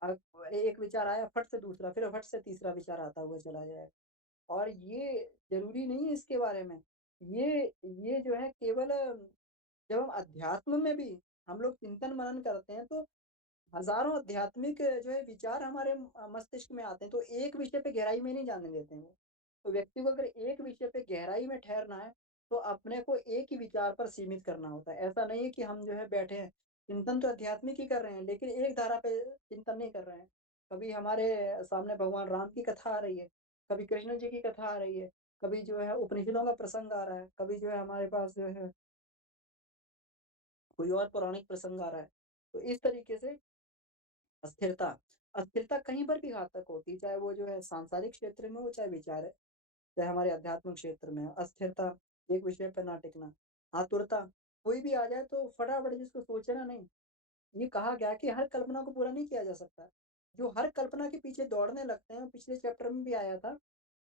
अब एक विचार आया, फट से दूसरा, फिर फट से तीसरा विचार आता हुआ चला जाएगा और ये ज़रूरी नहीं है इसके बारे में। ये ये जो है केवल जब हम अध्यात्म में भी हम लोग चिंतन-मनन करते हैं तो हज़ारों आध्यात्मिक जो है विचार हमारे मस्तिष्क में आते हैं, तो एक विषय पे गहराई में नहीं जाने देते हैं वो। तो व्यक्ति को अगर एक विषय पे गहराई में ठहरना है, तो अपने को एक ही विचार पर सीमित करना होता है। ऐसा नहीं है कि हम जो है बैठे हैं, चिंतन तो आध्यात्मिक ही कर रहे हैं, लेकिन एक धारा पे चिंतन नहीं कर रहे हैं। कभी हमारे सामने भगवान राम की कथा आ रही है, कभी कृष्ण जी की कथा आ रही है, कभी जो है उपनिषदों का प्रसंग आ रहा है, कभी जो है हमारे पास जो है कोई और पौराणिक प्रसंग आ रहा है। तो इस तरीके से अस्थिरता अस्थिरता कहीं पर भी घातक होती है, चाहे वो जो है सांसारिक क्षेत्र में हो, चाहे विचार है, चाहे हमारे आध्यात्मिक क्षेत्र में हो। अस्थिरता, एक विषय पे ना टिकना, आतुरता, कोई भी आ जाए तो फटाफट जिसको सोचना नहीं। ये कहा गया कि हर कल्पना को पूरा नहीं किया जा सकता। जो हर कल्पना के पीछे दौड़ने लगते हैं, पिछले चैप्टर में भी आया था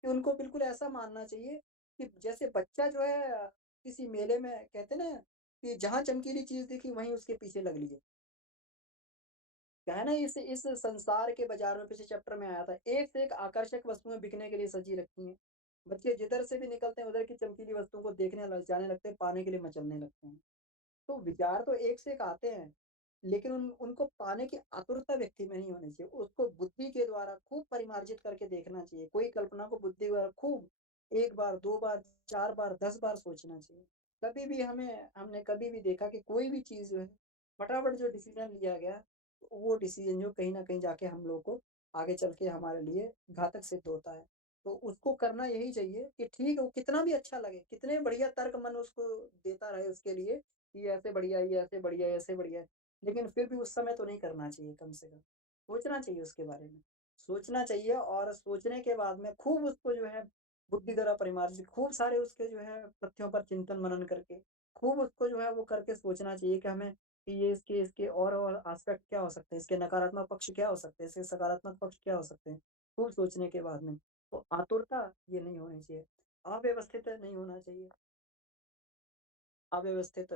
कि उनको बिल्कुल ऐसा मानना चाहिए कि जैसे बच्चा जो है किसी मेले में कहते हैं ना कि जहाँ चमकीली चीज़ दिखी वहीं उसके पीछे लग लिए। क्या है ना इस संसार के बाज़ार में पिछले चैप्टर में आया था, एक से एक आकर्षक वस्तुएँ बिकने के लिए सजी रखी हैं। बच्चे जिधर से भी निकलते हैं उधर की चमकीली वस्तुओं को देखने लग जाने लगते हैं, पाने के लिए मचलने लगते हैं। तो विचार तो एक से एक आते हैं, लेकिन उनको पाने की आतुरता व्यक्ति में नहीं होनी चाहिए। उसको बुद्धि के द्वारा खूब परिमार्जित करके देखना चाहिए। कोई कल्पना को बुद्धि द्वारा खूब 1 बार, 2 बार, 4 बार, 10 बार सोचना चाहिए। कभी भी हमने कभी भी देखा कि कोई भी चीज़ जो है, फटाफट जो डिसीज़न लिया गया, वो डिसीज़न जो कहीं न कहीं जाके हम लोग को आगे चल के हमारे लिए घातक सिद्ध होता है। तो उसको करना यही चाहिए कि ठीक है, वो कितना भी अच्छा लगे, कितने बढ़िया तर्क मन उसको देता रहे उसके लिए, कि ये ऐसे बढ़िया है, ये ऐसे बढ़िया है, ऐसे बढ़िया है। लेकिन फिर भी उस समय तो नहीं करना चाहिए कम से कम। सोचना चाहिए उसके बारे में। सोचना चाहिए और सोचने के बाद में खूब उसको जो है बुद्धि द्वारा परिमार्जित खूब सारे उसके जो है तथ्यों पर चिंतन-मनन करके, खूब उसको जो है वो करके सोचना चाहिए कि हमें कि ये इसके और एस्पेक्ट क्या हो सकते हैं, इसके नकारात्मक पक्ष क्या हो सकते हैं, इसके सकारात्मक पक्ष क्या हो सकते हैं, खूब सोचने के बाद में। तो आतुरता ये नहीं होनी चाहिए, अव्यवस्थित नहीं होना चाहिए, अव्यवस्थित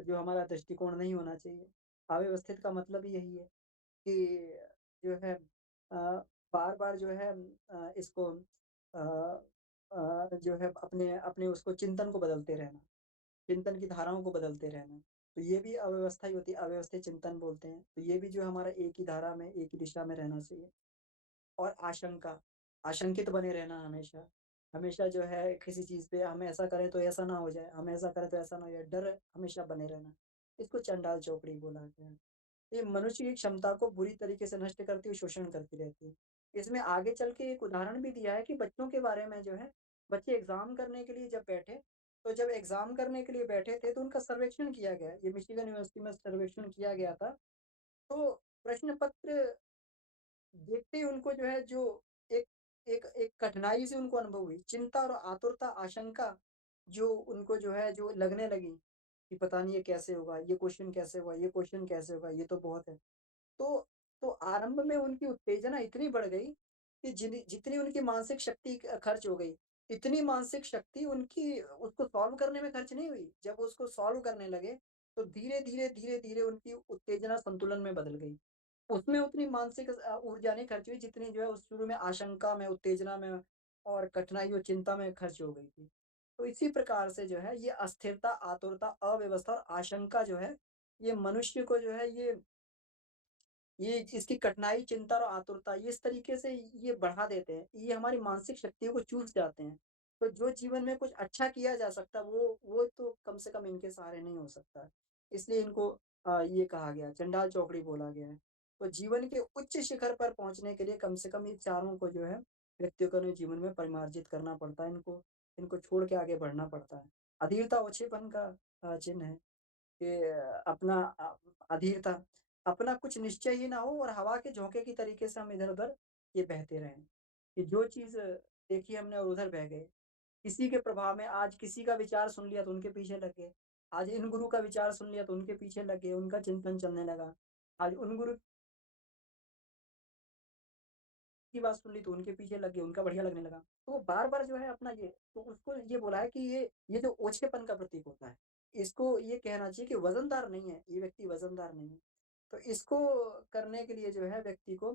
जो हमारा दृष्टिकोण नहीं होना चाहिए। अव्यवस्थित का मतलब ही यही है कि जो है बार-बार जो है इसको जो है अपने अपने उसको चिंतन को बदलते रहना, चिंतन की धाराओं को बदलते रहना। तो ये भी अव्यवस्था ही होती है, अव्यवस्थित चिंतन बोलते हैं। तो ये भी जो हमारा एक ही धारा में, एक ही दिशा में रहना चाहिए। और आशंका, आशंकित बने रहना हमेशा। हमेशा जो है किसी चीज़ पे हम ऐसा करें तो ऐसा ना हो जाए, हम ऐसा करें तो ऐसा ना हो जाए, डर हमेशा बने रहना। इसको चंडाल चौकड़ी बोला गया है। ये मनुष्य की क्षमता को बुरी तरीके से नष्ट करती हुई शोषण करती रहती है। इसमें आगे चल के एक उदाहरण भी दिया है कि बच्चों के बारे में जो है, बच्चे एग्ज़ाम करने के लिए जब बैठे, तो जब एग्ज़ाम करने के लिए बैठे थे तो उनका सर्वेक्षण किया गया। ये मिशिगन यूनिवर्सिटी में सर्वेक्षण किया गया था। तो प्रश्न पत्र देखते ही उनको जो है जो एक एक एक कठिनाई से उनको अनुभव हुई, चिंता और आतुरता, आशंका जो उनको जो है जो लगने लगी, कि पता नहीं ये कैसे होगा, ये क्वेश्चन कैसे होगा, ये क्वेश्चन कैसे होगा, ये तो बहुत है। तो तो आरंभ में उनकी उत्तेजना इतनी बढ़ गई कि जितनी उनकी मानसिक शक्ति खर्च हो गई, इतनी मानसिक शक्ति उनकी उसको सॉल्व करने में खर्च नहीं हुई। जब वो उसको सॉल्व करने लगे, तो धीरे-धीरे, धीरे-धीरे उनकी उत्तेजना संतुलन में बदल गई। उसमें उतनी मानसिक ऊर्जा नहीं खर्च हुई जितनी जो है उस शुरू में आशंका में, उत्तेजना में और कठिनाई और चिंता में खर्च हो गई थी। तो इसी प्रकार से जो है ये अस्थिरता, आतुरता, अव्यवस्था और आशंका जो है, ये मनुष्य को जो है ये इसकी कठिनाई, चिंता और आतुरता ये इस तरीके से ये बढ़ा देते हैं, ये हमारी मानसिक शक्तियों को चूस जाते हैं। तो जो जीवन में कुछ अच्छा किया जा सकता है, वो तो कम से कम इनके सहारे नहीं हो सकता है। इसलिए इनको ये कहा गया है, चंडाल चौकड़ी बोला गया है। तो जीवन के उच्च शिखर पर पहुँचने के लिए कम से कम ये चारों को जो है, व्यक्तियों को अपने जीवन में परिमार्जित करना पड़ता है, इनको इनको छोड़ के आगे बढ़ना पड़ता है। अधीरता ओछेपन का चिन्ह है। कि अपना अधीरता, अपना कुछ निश्चय ही ना हो और हवा के झोंके की तरीके से हम इधर-उधर ये बहते रहें। कि जो चीज़ देखी हमने और उधर बह गए। किसी के प्रभाव में आज किसी का विचार सुन लिया तो उनके पीछे लग गए। आज इन गुरु का विचार सुन लिया तो उनके पीछे लग गए, उनका चिंतन चलने लगा। आज उन गुरु की बात सुन ली तो उनके पीछे लग गए, उनका बढ़िया लगने लगा। तो वो बार-बार जो है अपना ये तो उसको ये बोला है कि ये जो ओछेपन का प्रतीक होता है, इसको ये कहना चाहिए कि वज़नदार नहीं है, ये व्यक्ति वज़नदार नहीं है। तो इसको करने के लिए जो है व्यक्ति को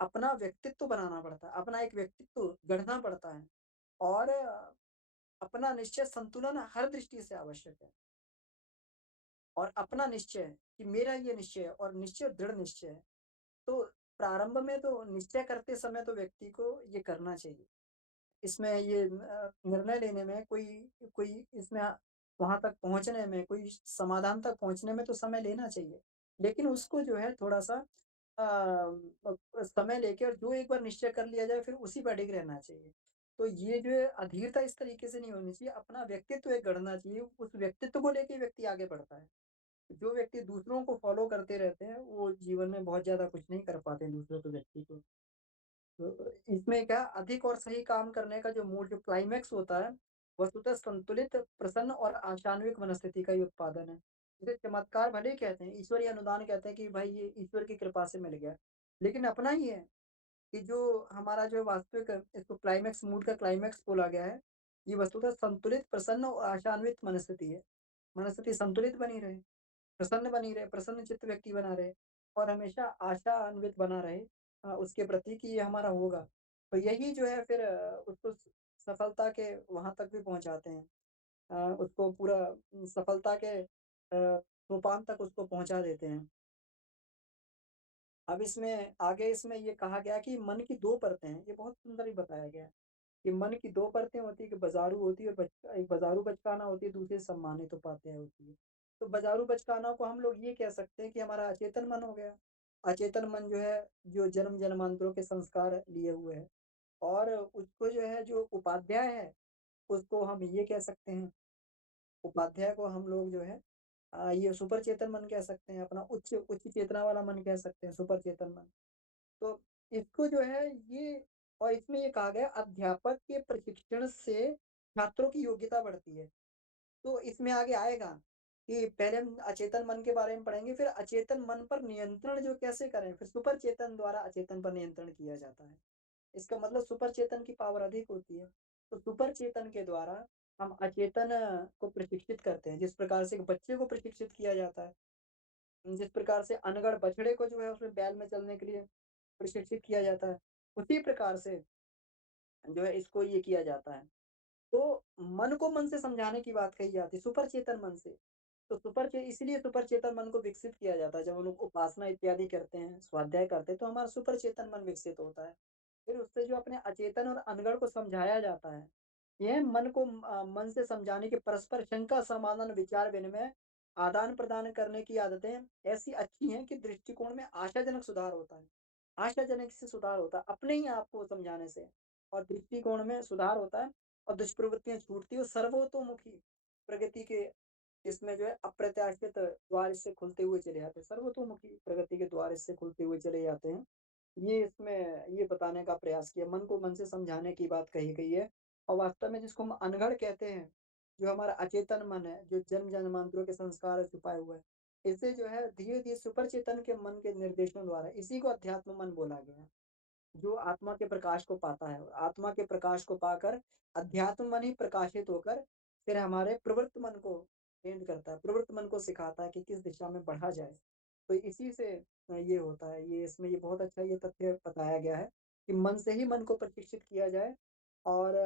अपना व्यक्तित्व बनाना पड़ता है, अपना एक व्यक्तित्व गढ़ना पड़ता है और अपना निश्चय संतुलन हर दृष्टि से आवश्यक है। और अपना निश्चय कि मेरा ये निश्चय है और निश्चय दृढ़ निश्चय है। तो प्रारंभ में तो निश्चय करते समय तो व्यक्ति को ये करना चाहिए। इसमें ये निर्णय लेने में कोई कोई इसमें वहाँ तक पहुँचने में, कोई समाधान तक पहुँचने में तो समय लेना चाहिए। लेकिन उसको जो है थोड़ा-सा समय लेके और जो एक बार निश्चय कर लिया जाए फिर उसी पे अडिग रहना चाहिए। तो ये जो है अधीरता इस तरीके से नहीं होनी चाहिए, अपना व्यक्तित्व एक गढ़ना चाहिए, उस व्यक्तित्व को लेके व्यक्ति आगे बढ़ता है। जो व्यक्ति दूसरों को फ़ॉलो करते रहते हैं, वो जीवन में बहुत ज़्यादा कुछ नहीं कर पाते हैं दूसरों के व्यक्ति को। तो इसमें क्या अधिक और सही काम करने का जो मूल जो क्लाइमैक्स होता है, वस्तुतः संतुलित, प्रसन्न और आशान्वित मनस्थिति का ही उत्पादन है। इसे चमत्कार भले ही कहते हैं, ईश्वरीय अनुदान कहते हैं कि भाई ये ईश्वर की कृपा से मिल गया। लेकिन अपना ही है कि जो हमारा जो वास्तविक इसको क्लाइमैक्स मूड का क्लाइमैक्स बोला गया है, ये वस्तुतः संतुलित, प्रसन्न और आशान्वित मनस्थिति है। मनस्थिति संतुलित बनी रहे। प्रसन्न बनी रहे, प्रसन्नचित्त व्यक्ति बना रहे और हमेशा आशान्वित बना रहे उसके प्रति कि ये हमारा होगा। तो यही जो है फिर उसको सफलता के वहाँ तक भी पहुँचाते हैं। उसको पूरा सफलता के सोपान तक उसको पहुँचा देते हैं। अब इसमें आगे इसमें ये कहा गया कि मन की 2 परतें हैं, ये बहुत सुंदर ही बताया गया है। कि मन की 2 परतें होती हैं, कि बाज़ारू होती है और एक बाज़ारू बचकाना होती है, दूसरी सम्मानित उपाध्याय होती है। तो बाज़ारू बचकाना को हम लोग ये कह सकते हैं कि हमारा अचेतन मन हो गया। अचेतन मन जो है, जो जन्म-जन्मांतरों के संस्कार लिए हुए है, और उसको जो है, जो उपाध्याय है, उसको हम ये कह सकते हैं, उपाध्याय को हम लोग जो है ये सुपर चेतन मन कह सकते हैं, अपना उच्च उच्च चेतना वाला मन कह सकते हैं, सुपर चेतन मन। तो इसको जो है ये, और इसमें ये कहा गया, अध्यापक के प्रशिक्षण से छात्रों की योग्यता बढ़ती है। तो इसमें आगे आएगा कि पहले हम अचेतन मन के बारे में पढ़ेंगे, फिर अचेतन मन पर नियंत्रण जो कैसे करें, फिर सुपर चेतन द्वारा अचेतन पर नियंत्रण किया जाता है। इसका मतलब सुपर चेतन की पावर अधिक होती है। तो सुपर चेतन के द्वारा हम अचेतन को प्रशिक्षित करते हैं, जिस प्रकार से एक बच्चे को प्रशिक्षित किया जाता है, जिस प्रकार से अनगढ़ बछड़े को जो है उसमें बैल में चलने के लिए प्रशिक्षित किया जाता है, उसी प्रकार से जो है इसको ये किया जाता है। तो मन को मन से समझाने की बात कही जाती है, सुपर चेतन मन से। तो इसलिए सुपर चेतन मन को विकसित किया जाता है। जब हम लोग उपासना इत्यादि करते हैं, स्वाध्याय करते हैं, तो हमारा सुपर चेतन मन विकसित होता है। फिर उससे जो अपने अचेतन और अनगढ़ को समझाया जाता है, यह मन को मन से समझाने के परस्पर शंका समाधान, विचार विनिमय, आदान-प्रदान करने की आदतें ऐसी अच्छी हैं कि दृष्टिकोण में आशाजनक सुधार होता है। आशाजनक से सुधार होता है, अपने ही आप को समझाने से, और दृष्टिकोण में सुधार होता है, और दुष्प्रवृत्तियाँ छूटती हैं, और सर्वतोमुखी प्रगति के इसमें जो है अप्रत्याशित द्वार इससे खुलते हुए चले जाते हैं। सर्वतोमुखी प्रगति के द्वार इससे खुलते हुए चले जाते हैं। ये इसमें ये बताने का प्रयास किया, मन को मन से समझाने की बात कही गई है। और वास्तव में जिसको हम अनगढ़ कहते हैं, जो हमारा अचेतन मन है, जो जन्म-जन्मांतरों के संस्कार छुपाए हुए हैं, इसे जो है धीरे-धीरे सुपर चेतन के मन के निर्देशों द्वारा, इसी को अध्यात्म मन बोला गया है। जो आत्मा के प्रकाश को पाता है, और आत्मा के प्रकाश को पाकर अध्यात्म मन ही प्रकाशित होकर फिर हमारे प्रवृत्त मन को ट्रेन्ड करता है, प्रवृत्त मन को सिखाता है कि किस दिशा में बढ़ा जाए। तो इसी से ये होता है, ये इसमें ये बहुत अच्छा ये तथ्य बताया गया है कि मन से ही मन को प्रशिक्षित किया जाए, और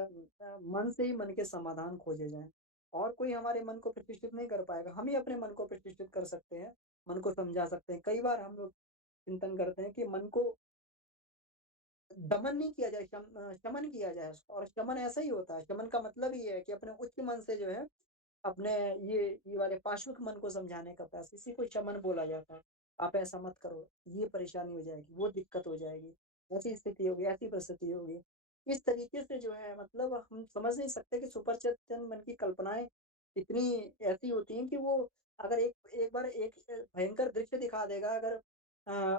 मन से ही मन के समाधान खोजे जाएँ। और कोई हमारे मन को प्रशिक्षित नहीं कर पाएगा, हम ही अपने मन को प्रशिक्षित कर सकते हैं, मन को समझा सकते हैं। कई बार हम लोग चिंतन करते हैं कि मन को दमन नहीं किया जाए, शमन किया जाए उसका, और शमन ऐसा ही होता है। शमन का मतलब ये है कि अपने उच्च मन से जो है, अपने ये वाले पाश्विक मन को समझाने का प्रयास, इसी को शमन बोला जाता है। आप ऐसा मत करो, ये परेशानी हो जाएगी, वो दिक्कत हो जाएगी, ऐसी स्थिति होगी, ऐसी परिस्थिति होगी। इस तरीके से जो है, मतलब हम समझ नहीं सकते कि सुपर चेतन मन की कल्पनाएँ इतनी ऐसी होती हैं कि वो अगर एक एक बार एक भयंकर दृश्य दिखा देगा,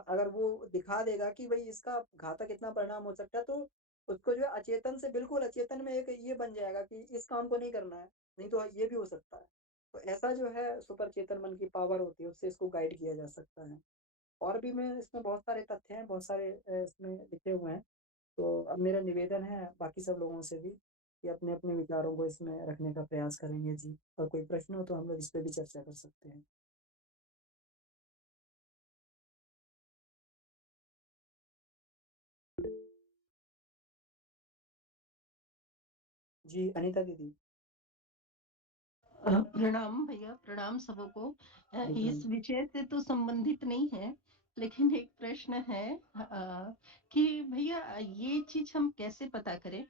अगर वो दिखा देगा कि भई इसका घातक इतना परिणाम हो सकता है, तो उसको जो है अचेतन से बिल्कुल अचेतन में एक ये बन जाएगा कि इस काम को नहीं करना है, नहीं तो ये भी हो सकता है। तो ऐसा जो है सुपर चेतन मन की पावर होती है, उससे इसको गाइड किया जा सकता है। और भी मैं इसमें बहुत सारे तथ्य हैं, बहुत सारे इसमें लिखे हुए हैं। तो अब मेरा निवेदन है बाकी सब लोगों से भी कि अपने-अपने विचारों को इसमें रखने का प्रयास करेंगे जी। और कोई प्रश्न हो तो हम लोग इस पे भी चर्चा कर सकते हैं। जी, अनीता दीदी। प्रणाम भैया, प्रणाम सबको। जी, इस प्रणाम। विषय से तो संबंधित नहीं है, लेकिन एक प्रश्न है कि भैया ये चीज़ हम कैसे पता करें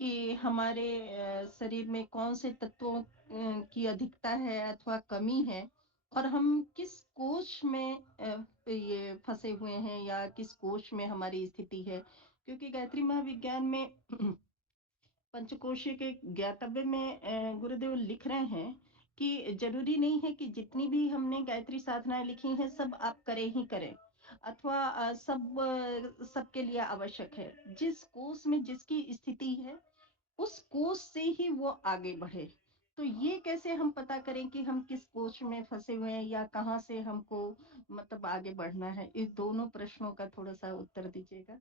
कि हमारे शरीर में कौन से तत्वों की अधिकता है अथवा कमी है और हम किस कोष में ये फँसे हुए हैं या किस कोष में हमारी स्थिति है? क्योंकि गायत्री महाविज्ञान में पंचकोशीय के ज्ञातव्य में गुरुदेव लिख रहे हैं कि जरूरी नहीं है कि जितनी भी हमने गायत्री साधनाएं लिखी हैं सब आप करें ही करें अथवा सबके लिए आवश्यक है। जिस कोष में जिसकी स्थिति है उस कोष से ही वो आगे बढ़े। तो ये कैसे हम पता करें कि हम किस कोष में फंसे हुए हैं या कहाँ से हमको मतलब आगे बढ़ना है? इस दोनों प्रश्नों का थोड़ा सा उत्तर दीजिएगा।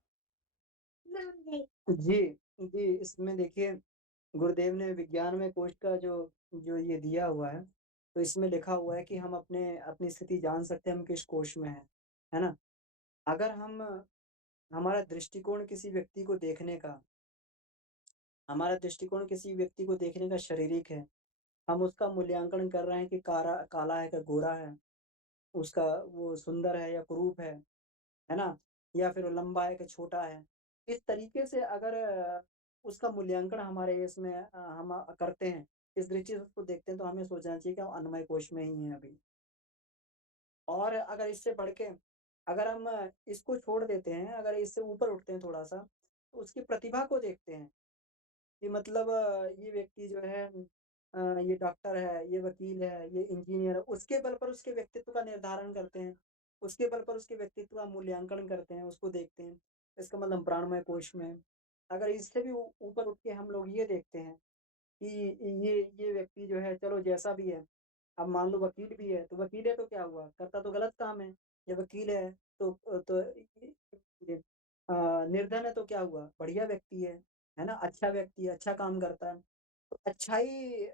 जी, जी, इसमें देखिए गुरुदेव ने विज्ञान में कोश का जो जो ये दिया हुआ है, तो इसमें लिखा हुआ है कि हम अपने अपनी स्थिति जान सकते हैं हम किस कोष में हैं, है ना? अगर हम हमारा दृष्टिकोण किसी व्यक्ति को देखने का हमारा दृष्टिकोण किसी व्यक्ति को देखने का शारीरिक है, हम उसका मूल्यांकन कर रहे हैं कि काला है कि गोरा है, उसका वो सुंदर है या कुरूप है ना? या फिर वो लंबा है कि छोटा है। इस तरीके से अगर उसका मूल्यांकन हमारे इसमें हम करते हैं, इस दृष्टि से उसको देखते हैं तो हमें सोचना चाहिए कि हम अन्नमय कोश में ही हैं अभी। और अगर इससे बढ़ के अगर हम इसको छोड़ देते हैं, अगर इससे ऊपर उठते हैं थोड़ा-सा, तो उसकी प्रतिभा को देखते हैं कि मतलब ये व्यक्ति जो है ये डॉक्टर है, ये वकील है, ये इंजीनियर है, उसके बल पर उसके व्यक्तित्व का निर्धारण करते हैं। उसके बल पर उसके व्यक्तित्व का मूल्यांकन करते हैं, उसको देखते हैं। इसका मतलब प्राणमय कोश में। अगर इससे भी ऊ ऊपर उठ के हम लोग ये देखते हैं कि ये व्यक्ति जो है चलो जैसा भी है, अब मान लो वकील भी है, तो वकील है तो क्या हुआ? करता तो गलत काम है। या वकील है तो ये निर्धन है तो क्या हुआ? बढ़िया व्यक्ति है ना? अच्छा व्यक्ति है, अच्छा काम करता है। तो अच्छाई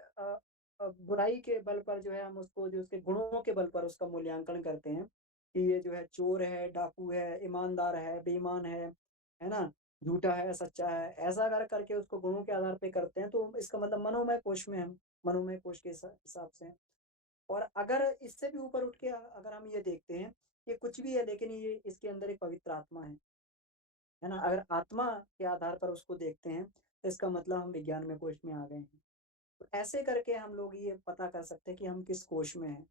बुराई के बल पर जो है हम उसको जो उसके गुणों के बल पर उसका मूल्यांकन करते हैं, कि ये जो है चोर है, डाकू है, ईमानदार है, बेईमान है ना? झूठा है, सच्चा है, ऐसा अगर करके उसको गुणों के आधार पे करते हैं, तो इसका मतलब मनोमय कोश में हम मनोमय कोश के हिसाब से हैं। और अगर इससे भी ऊपर उठ के अगर हम ये देखते हैं, ये कुछ भी है लेकिन ये इसके अंदर एक पवित्र आत्मा है ना? अगर आत्मा के आधार पर उसको देखते हैं, तो इसका मतलब हम विज्ञानमय कोश में आ गए हैं। तो ऐसे करके हम लोग ये पता कर सकते हैं कि हम किस कोष में हैं।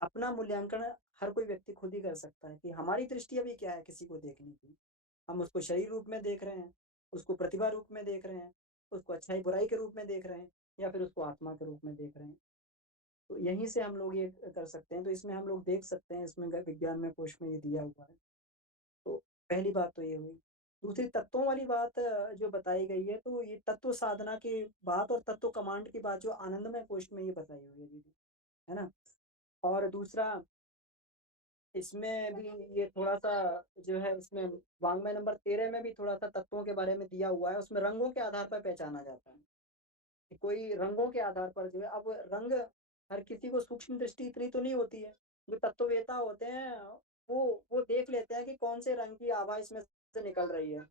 अपना मूल्यांकन हर कोई व्यक्ति खुद ही कर सकता है कि हमारी दृष्टि अभी क्या है किसी को देखने की। हम उसको शरीर रूप में देख रहे हैं, उसको प्रतिभा रूप में देख रहे हैं, उसको अच्छाई-बुराई के रूप में देख रहे हैं या फिर उसको आत्मा के रूप में देख रहे हैं। तो यहीं से हम लोग ये कर सकते हैं, तो इसमें हम लोग देख सकते हैं इसमें ग विज्ञान में कोश में ये दिया हुआ है। तो पहली बात तो ये हुई। दूसरी तत्वों वाली बात जो बताई गई है, तो ये तत्व साधना की बात और तत्व कमांड की बात जो आनंदमय कोश में ये बताई हुई है दीदी, है ना? और दूसरा इसमें भी ये थोड़ा-सा जो है इसमें वाङ्मय नंबर 13 में भी थोड़ा-सा तत्वों के बारे में दिया हुआ है, उसमें रंगों के आधार पर पहचाना जाता है, कि कोई रंगों के आधार पर जो है अब रंग हर किसी को सूक्ष्म दृष्टि इतनी तो नहीं होती है। जो तत्ववेत्ता होते हैं, वो देख लेते हैं कि कौन से रंग की आभा इसमें से निकल रही है।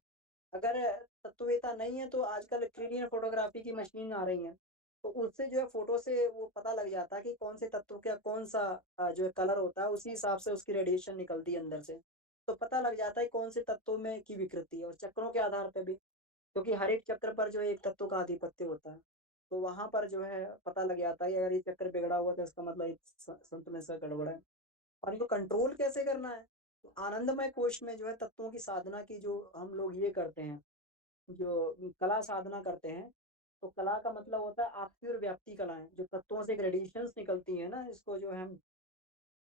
अगर तत्ववेत्ता नहीं है तो आजकल क्लिनियर फ़ोटोग्राफ़ी की मशीन आ रही हैं, तो उससे जो है फ़ोटो से वो पता लग जाता है कि कौन से तत्व का कौन-सा जो है कलर होता है, उसी हिसाब से उसकी रेडिएशन निकलती है अंदर से। तो पता लग जाता है कौन से तत्वों में की विकृति है और चक्रों के आधार पे भी, क्योंकि हर एक चक्र पर जो है एक तत्व का आधिपत्य होता है। तो वहाँ पर जो है पता लग जाता है कि अगर ये चक्र बिगड़ा हुआ है तो इसका मतलब एक संतुलन सा गड़बड़ है। और इनको कंट्रोल कैसे करना है? तो आनंदमय कोश में जो है तत्वों की साधना की जो हम लोग ये करते हैं, जो कला साधना करते हैं, तो कला का मतलब होता है आपसी और व्याप्ति कलाएँ, जो तत्वों से एक रेडिएशंस निकलती हैं ना, इसको जो है हम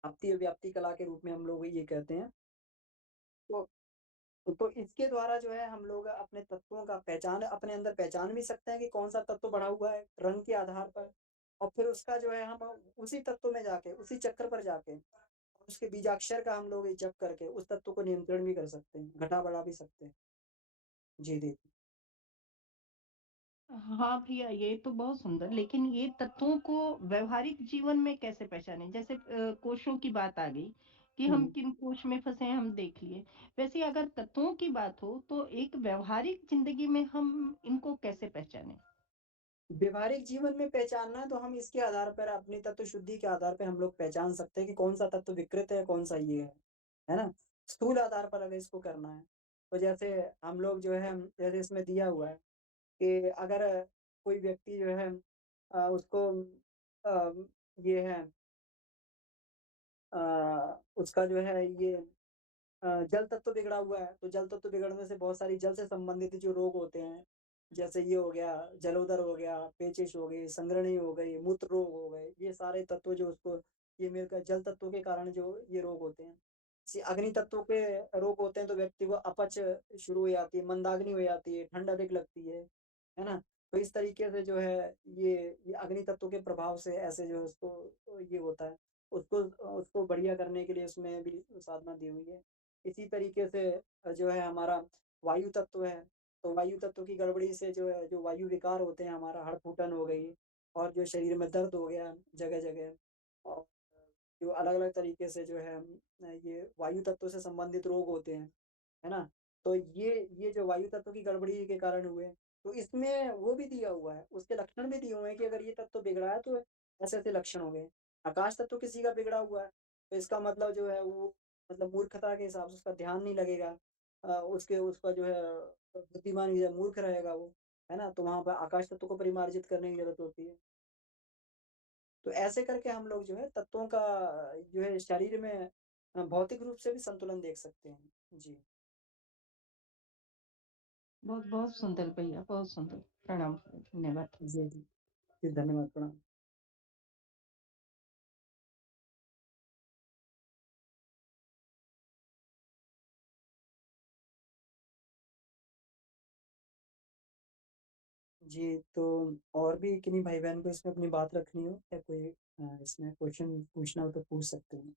आपसी और व्याप्ति कला के रूप में हम लोग ये कहते हैं। तो इसके द्वारा जो है हम लोग अपने तत्वों का पहचान अपने अंदर पहचान भी सकते हैं कि कौन-सा तत्व बढ़ा हुआ है, रंग के आधार पर और फिर उसका जो है हम उसी तत्व में जाके, उसी चक्र पर जाके, उसके बीजाक्षर का हम लोग जप करके उस तत्व को नियंत्रण भी कर सकते हैं, घटा-बढ़ा भी सकते हैं। जी, जी। हाँ भैया, ये तो बहुत सुंदर, लेकिन ये तत्वों को व्यावहारिक जीवन में कैसे पहचानें? जैसे कोषों की बात आ गई कि हुँ, हम हुँ। किन कोष में फँसे हैं, हम देख लिए। वैसे अगर तत्वों की बात हो, तो एक व्यावहारिक ज़िंदगी में हम इनको कैसे पहचानें? व्यवहारिक जीवन में पहचानना है तो हम इसके आधार पर अपनी तत्व शुद्धि के आधार पे हम लोग पहचान सकते हैं कि कौन-सा तत्व विकृत है, कौन-सा ये है ना? स्थूल आधार पर अगर इसको करना है, तो जैसे हम लोग जो है जैसे इसमें दिया हुआ है कि अगर कोई व्यक्ति जो है उसको ये है उसका जो है ये जल तत्व बिगड़ा हुआ है, तो जल तत्व बिगड़ने से बहुत सारी जल से संबंधित जो रोग होते हैं, जैसे ये हो गया, जलोदर हो गया, पेचिश हो गई, संग्रहणी हो गई, मूत्र रोग हो गए, ये सारे तत्व जो उसको ये मिलकर जल तत्वों के कारण जो ये रोग होते हैं। जैसे अग्नि तत्वों के रोग होते हैं तो व्यक्ति को अपच शुरू हो जाती है, मंदाग्नि हो जाती है, ठंड अधिक लगती है ना? तो इस तरीके से जो है ये ये अग्नि तत्व के प्रभाव से ऐसे जो है उसको ये होता है। उसको उसको बढ़िया करने के लिए उसमें भी साधना दी हुई है। इसी तरीके से जो है हमारा वायु तत्व है, तो वायु तत्व की गड़बड़ी से जो है जो वायु विकार होते हैं हमारा हड़फूटन हो गई और जो शरीर में दर्द हो गया जगह-जगह और जो अलग-अलग तरीके से जो है ये वायु तत्व से संबंधित रोग होते हैं, है ना? तो ये जो वायु तत्व की गड़बड़ी के कारण हुए, तो इसमें वो भी दिया हुआ है, उसके लक्षण भी दिए हुए हैं कि अगर ये तत्व बिगड़ा है तो ऐसे-ऐसे लक्षण होंगे। आकाश तत्व किसी का बिगड़ा हुआ है, तो इसका मतलब जो है वो मतलब मूर्खता के हिसाब से उसका ध्यान नहीं लगेगा। उसका जो है बुद्धिमान या मूर्ख रहेगा वो। है ना? तो वहाँ पर आकाश तत्व को परिमार्जित करने की ज़रूरत होती है। तो ऐसे करके हम लोग जो है तत्वों का जो है शरीर में भौतिक रूप से भी संतुलन देख सकते हैं। जी। बहुत बहुत सुंदर भैया, बहुत सुंदर। प्रणाम, धन्यवाद। जी, जी। जी, धन्यवाद, प्रणाम। जी, तो और भी किन्हीं भाई-बहन को इसमें अपनी बात रखनी हो या कोई इसमें क्वेश्चन पूछना हो तो पूछ सकते हैं।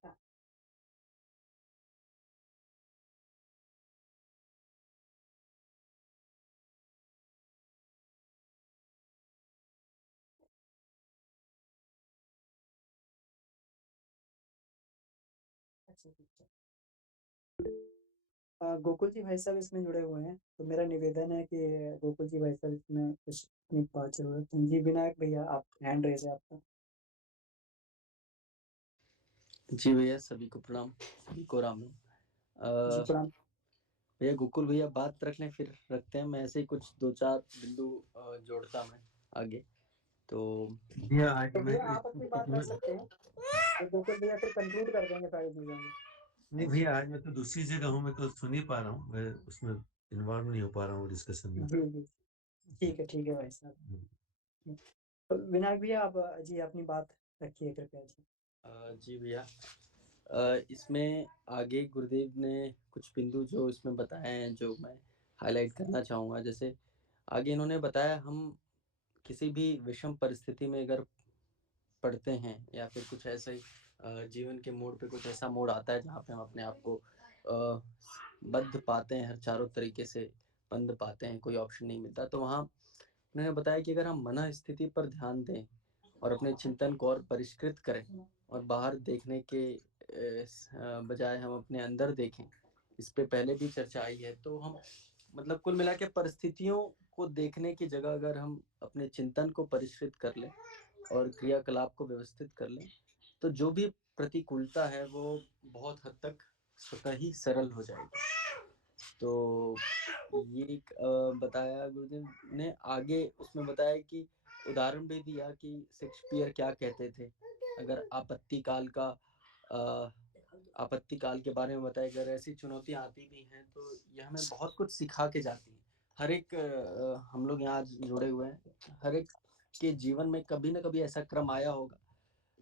अच्छा, ठीक है। गोकुल जी भाई साहब इसमें जुड़े हुए हैं, तो मेरा निवेदन है कि गोकुल जी भाई साहब इसमें कुछ अपनी बात ज़रूर रखें। जी, विनायक भैया आप हैंड रेज़ है आपका। जी भैया, सभी को प्रणाम, सभी को राम राम। जी, प्रणाम। भैया गोकुल भैया बात रख लें, फिर रखते हैं। मैं ऐसे ही कुछ 2-4 बिंदु जोड़ता मैं आगे। तो भैया आज तो मैं भैया आप अपनी बात रख सकते हैं, तो गोकुल भैया फिर कंक्लूड कर देंगे सारी चीज़ों को। नहीं भैया, आज मैं तो दूसरी जगह हूँ, मैं तो सुन ही पा रहा हूँ, मैं उसमें इन्वॉल्व नहीं हो पा रहा हूँ डिस्कशन में। जी, जी। ठीक है भाई साहब। तो विनायक भैया आप जी अपनी बात रखिए कृपया जी। जी भैया, इसमें आगे गुरुदेव ने कुछ बिंदु जो इसमें बताए हैं, जो मैं हाईलाइट करना चाहूँगा। जैसे आगे इन्होंने बताया, हम किसी भी विषम परिस्थिति में अगर पढ़ते हैं या फिर कुछ ऐसे ही जीवन के मोड़ पे कुछ ऐसा मोड़ आता है जहाँ पे हम अपने आप को बंध पाते हैं, हर चारों तरीके से बंध पाते हैं, कोई ऑप्शन नहीं मिलता, तो वहाँ उन्होंने बताया कि अगर हम मन स्थिति पर ध्यान दें और अपने चिंतन को और परिष्कृत करें और बाहर देखने के बजाय हम अपने अंदर देखें, इस पे पहले भी चर्चा आई है। तो हम मतलब कुल मिला के परिस्थितियों को देखने की जगह अगर हम अपने चिंतन को परिष्कृत कर लें और क्रियाकलाप को व्यवस्थित कर लें, तो जो भी प्रतिकूलता है वो बहुत हद तक स्वतः ही सरल हो जाएगी। तो ये एक बताया गुरुदेव ने। आगे उसमें बताया कि उदाहरण भी दिया कि शेक्सपियर क्या कहते थे। अगर आपत्ति काल के बारे में बताया, अगर ऐसी चुनौतियां आती भी हैं तो यह हमें बहुत कुछ सिखा के जाती हैं। हर एक हम लोग यहाँ जुड़े हुए हैं, हर एक के जीवन में कभी ना कभी ऐसा क्रम आया होगा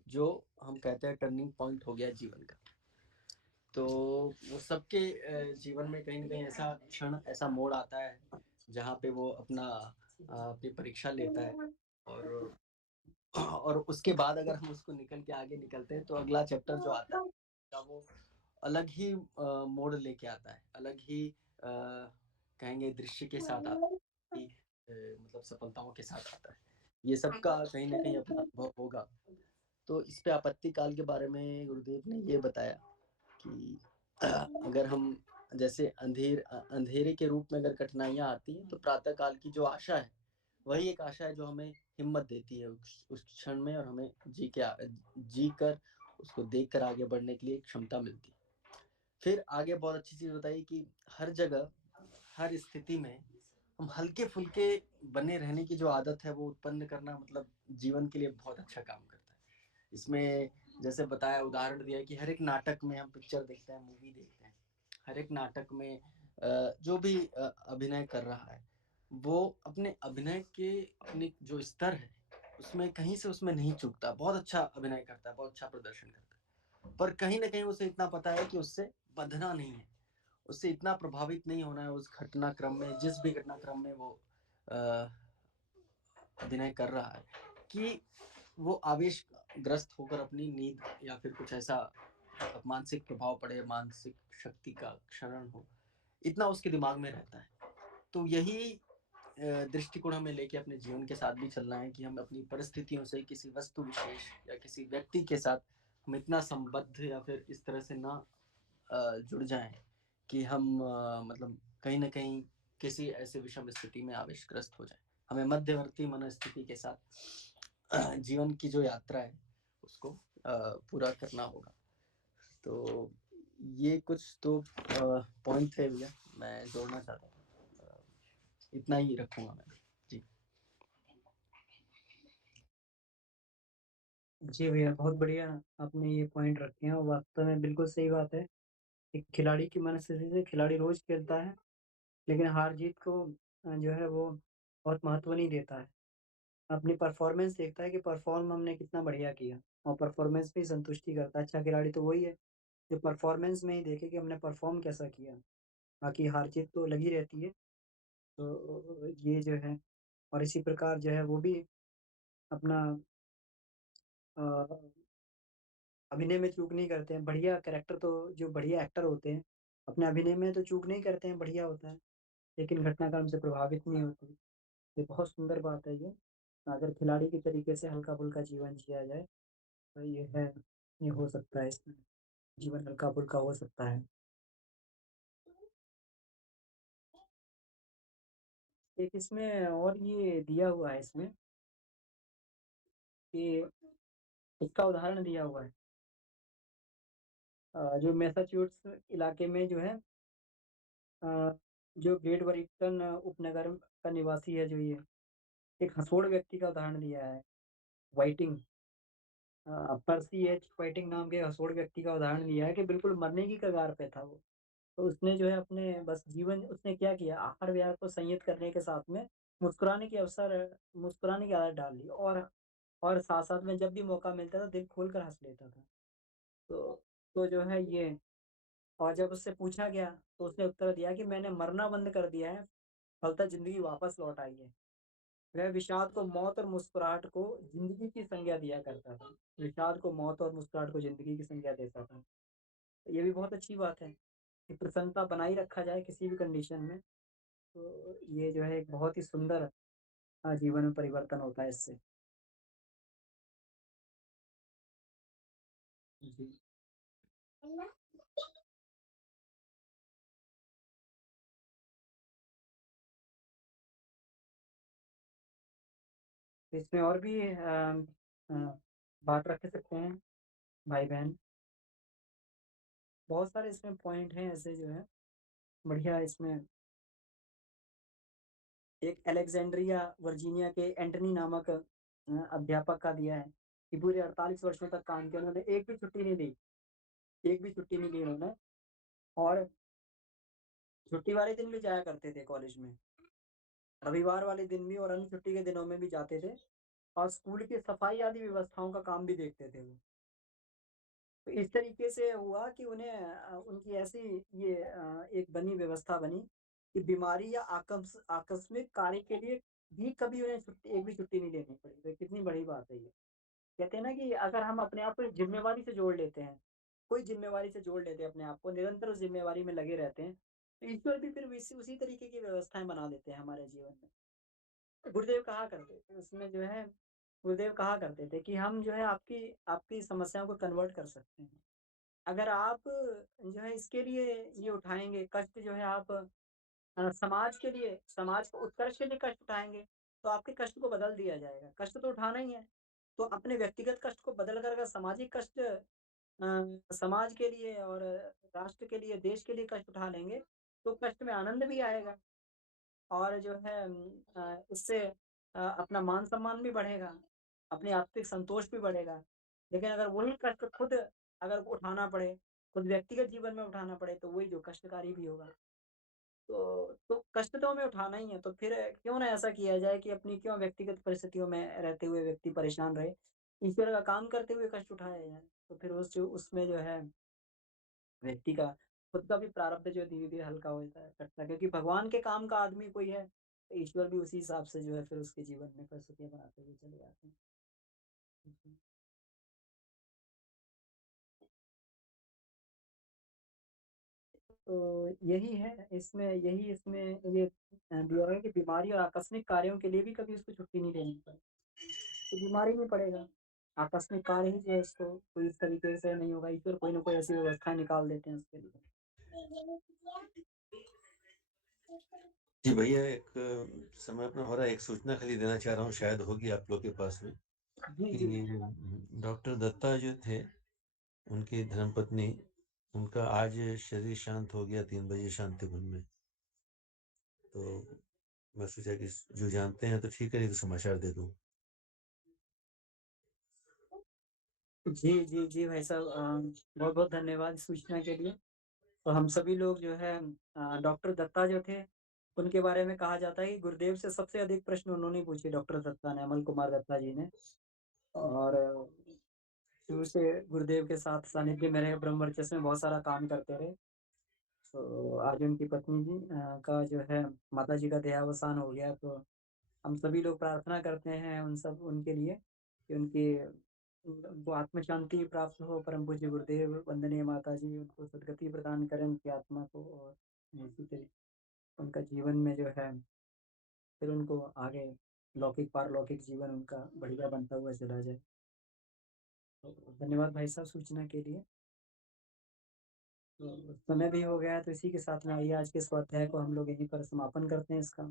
जो हम कहते हैं टर्निंग पॉइंट हो गया जीवन का। तो वो सबके जीवन में कहीं ना कहीं ऐसा क्षण, ऐसा मोड़ आता है जहाँ पे वो अपनी परीक्षा लेता है। और उसके बाद अगर हम उसको निकल के आगे निकलते हैं तो अगला चैप्टर जो आता है वो अलग ही मोड़ लेके आता है, अलग ही कहेंगे दृश्य के साथ आता है कि मतलब सफलताओं के साथ आता है। ये सबका कहीं ना कहीं अपना अनुभव होगा। तो इस पे आपत्ति काल के बारे में गुरुदेव ने ये बताया कि अगर हम जैसे अंधेरे के रूप में अगर कठिनाइयां आती हैं तो प्रातः काल की जो आशा है, वही एक आशा है जो हमें हिम्मत देती है उस क्षण में, और हमें जी कर उसको देख कर आगे बढ़ने के लिए एक क्षमता मिलती है। फिर आगे बहुत अच्छी चीज बताई कि हर जगह, हर स्थिति में हम हल्के फुल्के बने रहने की जो आदत है वो उत्पन्न करना, मतलब जीवन के लिए बहुत अच्छा काम करता है। इसमें जैसे बताया, उदाहरण दिया कि हर एक नाटक में हम पिक्चर देखते हैं, मूवी देखते हैं, हर एक नाटक में जो भी अभिनय कर रहा है वो अपने अभिनय के अपने जो स्तर है उसमें कहीं से उसमें नहीं चूकता, बहुत अच्छा अभिनय करता है, बहुत अच्छा प्रदर्शन करता है। पर कहीं ना कहीं उसे इतना पता है कि उससे बंधना नहीं है, उससे इतना प्रभावित नहीं होना है उस घटनाक्रम में, जिस भी घटनाक्रम में वो अभिनय कर रहा है, कि वो आवेशग्रस्त होकर अपनी नींद या फिर कुछ ऐसा मानसिक प्रभाव पड़े, मानसिक शक्ति का क्षरण हो, इतना उसके दिमाग में रहता है। तो यही दृष्टिकोण हमें लेके अपने जीवन के साथ भी चलना है कि हम अपनी परिस्थितियों से, किसी वस्तु विशेष या किसी व्यक्ति के साथ हम इतना संबद्ध या फिर इस तरह से ना जुड़ जाएं कि हम मतलब कहीं ना कहीं किसी ऐसे विषम स्थिति में आवेशग्रस्त हो जाएं। हमें मध्यवर्ती मनस्थिति के साथ जीवन की जो यात्रा है उसको पूरा करना होगा। तो ये कुछ तो पॉइंट थे भैया, मैं जोड़ना चाहता हूँ। इतना ही रखूंगा मैं। जी। जी भैया, बहुत बढ़िया आपने ये पॉइंट रखे हैं और वास्तव में बिल्कुल सही बात है कि खिलाड़ी की मनस्थिति से खिलाड़ी रोज़ खेलता है, लेकिन हार-जीत को जो है वो बहुत महत्व नहीं देता है। अपनी परफ़ॉर्मेंस देखता है कि परफ़ॉर्म हमने कितना बढ़िया किया और परफ़ॉर्मेंस पे ही संतुष्टि करता है। अच्छा खिलाड़ी तो वही है, जो परफ़ॉर्मेंस में ही देखे कि हमने परफ़ॉर्म कैसा किया। बाकी हार-जीत तो लगी रहती है, तो ये जो है और इसी प्रकार जो है वो भी अपना अ, अभिनय में चूक नहीं करते हैं। बढ़िया कैरेक्टर तो जो बढ़िया एक्टर होते हैं, अपने अभिनय में तो चूक नहीं करते हैं, बढ़िया होता है, लेकिन घटनाक्रम से प्रभावित नहीं होते। ये बहुत सुंदर बात है ये। अगर खिलाड़ी के तरीके से हल्का-फुल्का जीवन जिया जाए, तो ये है, ये हो सकता है इसमें, जीवन हल्का-फुल्का हो सकता है। एक इसमें और ये दिया हुआ है इसमें कि इसका उदाहरण दिया हुआ है जो मैसाचुसेट्स इलाके में जो है अ, जो ग्रेट वरिक्टन उपनगर का निवासी है जो ये, एक हँसोड़ व्यक्ति का उदाहरण दिया है, व्हाइटिंग पर्सी एच व्हाइटिंग नाम के हँसोड़ व्यक्ति का उदाहरण दिया है कि बिल्कुल मरने की कगार पे था वो। तो उसने जो है अपने बस जीवन उसने क्या किया आहार-विहार को संयत करने के साथ में मुस्कुराने की आदत डाल ली और साथ-साथ में जब भी मौका मिलता था दिल खोलकर हँस लेता था। तो जो है ये और जब उससे पूछा गया तो उसने उत्तर दिया कि मैंने मरना बंद कर दिया है, फलतः ज़िंदगी वापस लौट आई है। वह विषाद को मौत और मुस्कुराहट को ज़िंदगी की संज्ञा दिया करता था। विषाद को मौत और मुस्कुराहट को ज़िंदगी की संज्ञा देता था। ये भी बहुत अच्छी बात है कि प्रसन्नता बनाए रखा जाए किसी भी कंडीशन में, तो ये जो है एक बहुत ही सुंदर जीवन में परिवर्तन होता है इससे। जी। तो इसमें और भी बात रख सकते हैं भाई-बहन। बहुत सारे इसमें पॉइंट हैं ऐसे जो है बढ़िया इसमें एक अलेक्जेंड्रिया वर्जीनिया के एंटनी नामक अध्यापक का दिया है कि पूरे 48 वर्षों तक काम किया उन्होंने एक भी छुट्टी नहीं ली, एक भी छुट्टी नहीं ली उन्होंने और छुट्टी वाले दिन भी जाया करते थे कॉलेज में। रविवार वाले दिन भी और अन्य छुट्टी के दिनों में भी जाते थे और स्कूल की सफाई आदि व्यवस्थाओं का काम भी देखते थे वो। तो इस तरीके से हुआ कि उन्हें उनकी ऐसी ये एक बनी व्यवस्था बनी कि बीमारी या आकस्मिक कार्य के लिए भी कभी उन्हें छुट्टी एक भी छुट्टी नहीं लेनी पड़ी। तो कितनी बड़ी बात है ये। कहते हैं ना कि अगर हम अपने आप को ज़िम्मेवारी से जोड़ लेते हैं, कोई ज़िम्मेवारी से जोड़ लेते हैं अपने आप को, निरंतर उस ज़िम्मेवारी में लगे रहते हैं, तो ईश्वर भी फिर उसी उसी तरीके की व्यवस्थाएँ बना देते हैं हमारे जीवन में। गुरुदेव कहा करते थे उसमें जो है गुरुदेव कहा करते थे कि हम जो है आपकी आपकी समस्याओं को कन्वर्ट कर सकते हैं। अगर आप जो है इसके लिए ये उठाएँगे कष्ट जो है आप समाज के लिए समाज को उत्कर्ष के लिए कष्ट उठाएँगे, तो आपके कष्ट को बदल दिया जाएगा। कष्ट तो उठाना ही है, तो अपने व्यक्तिगत कष्ट को बदल कर अगर सामाजिक कष्ट समाज के लिए और राष्ट्र के लिए, देश के लिए कष्ट उठा लेंगे, तो कष्ट में आनंद भी आएगा। और जो है इससे अपना मान-सम्मान भी बढ़ेगा, अपनी आत्मिक संतोष भी बढ़ेगा। लेकिन अगर वही कष्ट खुद अगर उठाना पड़े, खुद व्यक्तिगत जीवन में उठाना पड़े, तो वही जो कष्टकारी भी होगा। तो कष्ट तो हमें उठाना ही है, तो फिर क्यों ना ऐसा किया जाए कि अपनी क्यों व्यक्तिगत परिस्थितियों में रहते हुए व्यक्ति परेशान रहे, ईश्वर का काम करते हुए कष्ट उठाया जाए। तो फिर उसमें जो है व्यक्ति का खुद का भी प्रारब्ध जो है धीरे-धीरे हल्का होता है कटता है क्योंकि भगवान के काम का आदमी कोई है, तो ईश्वर भी उसी हिसाब से जो है फिर उसके जीवन में परिस्थितियाँ बनाते हुए चले जाते हैं। जी। तो यही है इसमें ये दिया हुआ है कि बीमारी और आकस्मिक कार्यों के लिए भी कभी उसको छुट्टी नहीं लेनी पड़े, तो बीमार ही नहीं पड़ेगा। आकस्मिक कार्य ही जो है उसको कोई इस तरीके से नहीं होगा, ईश्वर कोई ना कोई ऐसी व्यवस्था निकाल देते हैं उसके लिए। जी भैया, एक समय अपना हो रहा है, एक सूचना खाली देना चाह रहा हूँ, शायद होगी आप लोग के पास में, जी, कि जी। डॉक्टर दत्ता जो थे, उनकी धर्मपत्नी, उनका आज शरीर शांत हो गया 3 बजे शांति वन में। तो मैं सोचा कि जो जानते हैं तो ठीक है, नहीं तो समाचार दे दूँ। जी भाई साहब, बहुत-बहुत धन्यवाद इस सूचना के लिए। तो हम सभी लोग जो है डॉक्टर दत्ता जो थे, उनके बारे में कहा जाता है कि गुरुदेव से सबसे अधिक प्रश्न उन्होंने ही पूछे, डॉक्टर दत्ता ने, अमल कुमार दत्ता जी ने। और शुरू से गुरुदेव के साथ सानिध्य में रहे, ब्रह्मचर्य में बहुत सारा काम करते रहे। तो आज उनकी पत्नी जी का जो है माताजी का देहावसान हो गया, तो हम सभी लोग प्रार्थना करते हैं उनके लिए कि उनको आत्म शांति प्राप्त हो। परम पूज्य गुरुदेव वंदनीय माता जी उनको सद्गति प्रदान करें उनकी आत्मा को, और इसी तरीके उनका जीवन में जो है फिर उनको आगे लौकिक पारलौकिक जीवन उनका बढ़िया बनता हुआ चला जाए। तो धन्यवाद भाई साहब सूचना के लिए। तो समय भी हो गया है, तो इसी के साथ में आइए आज के स्वाध्याय को हम लोग यहीं पर समापन करते हैं इसका।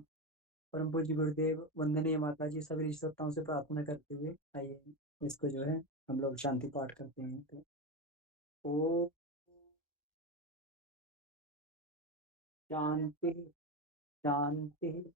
परम पूज्य गुरुदेव वंदनीय माता जी सभी ऋषिदेवताओं से प्रार्थना करते हुए आइए इसको जो है हम लोग शांति पाठ करते हैं। तो ओ शांति शांति शांति।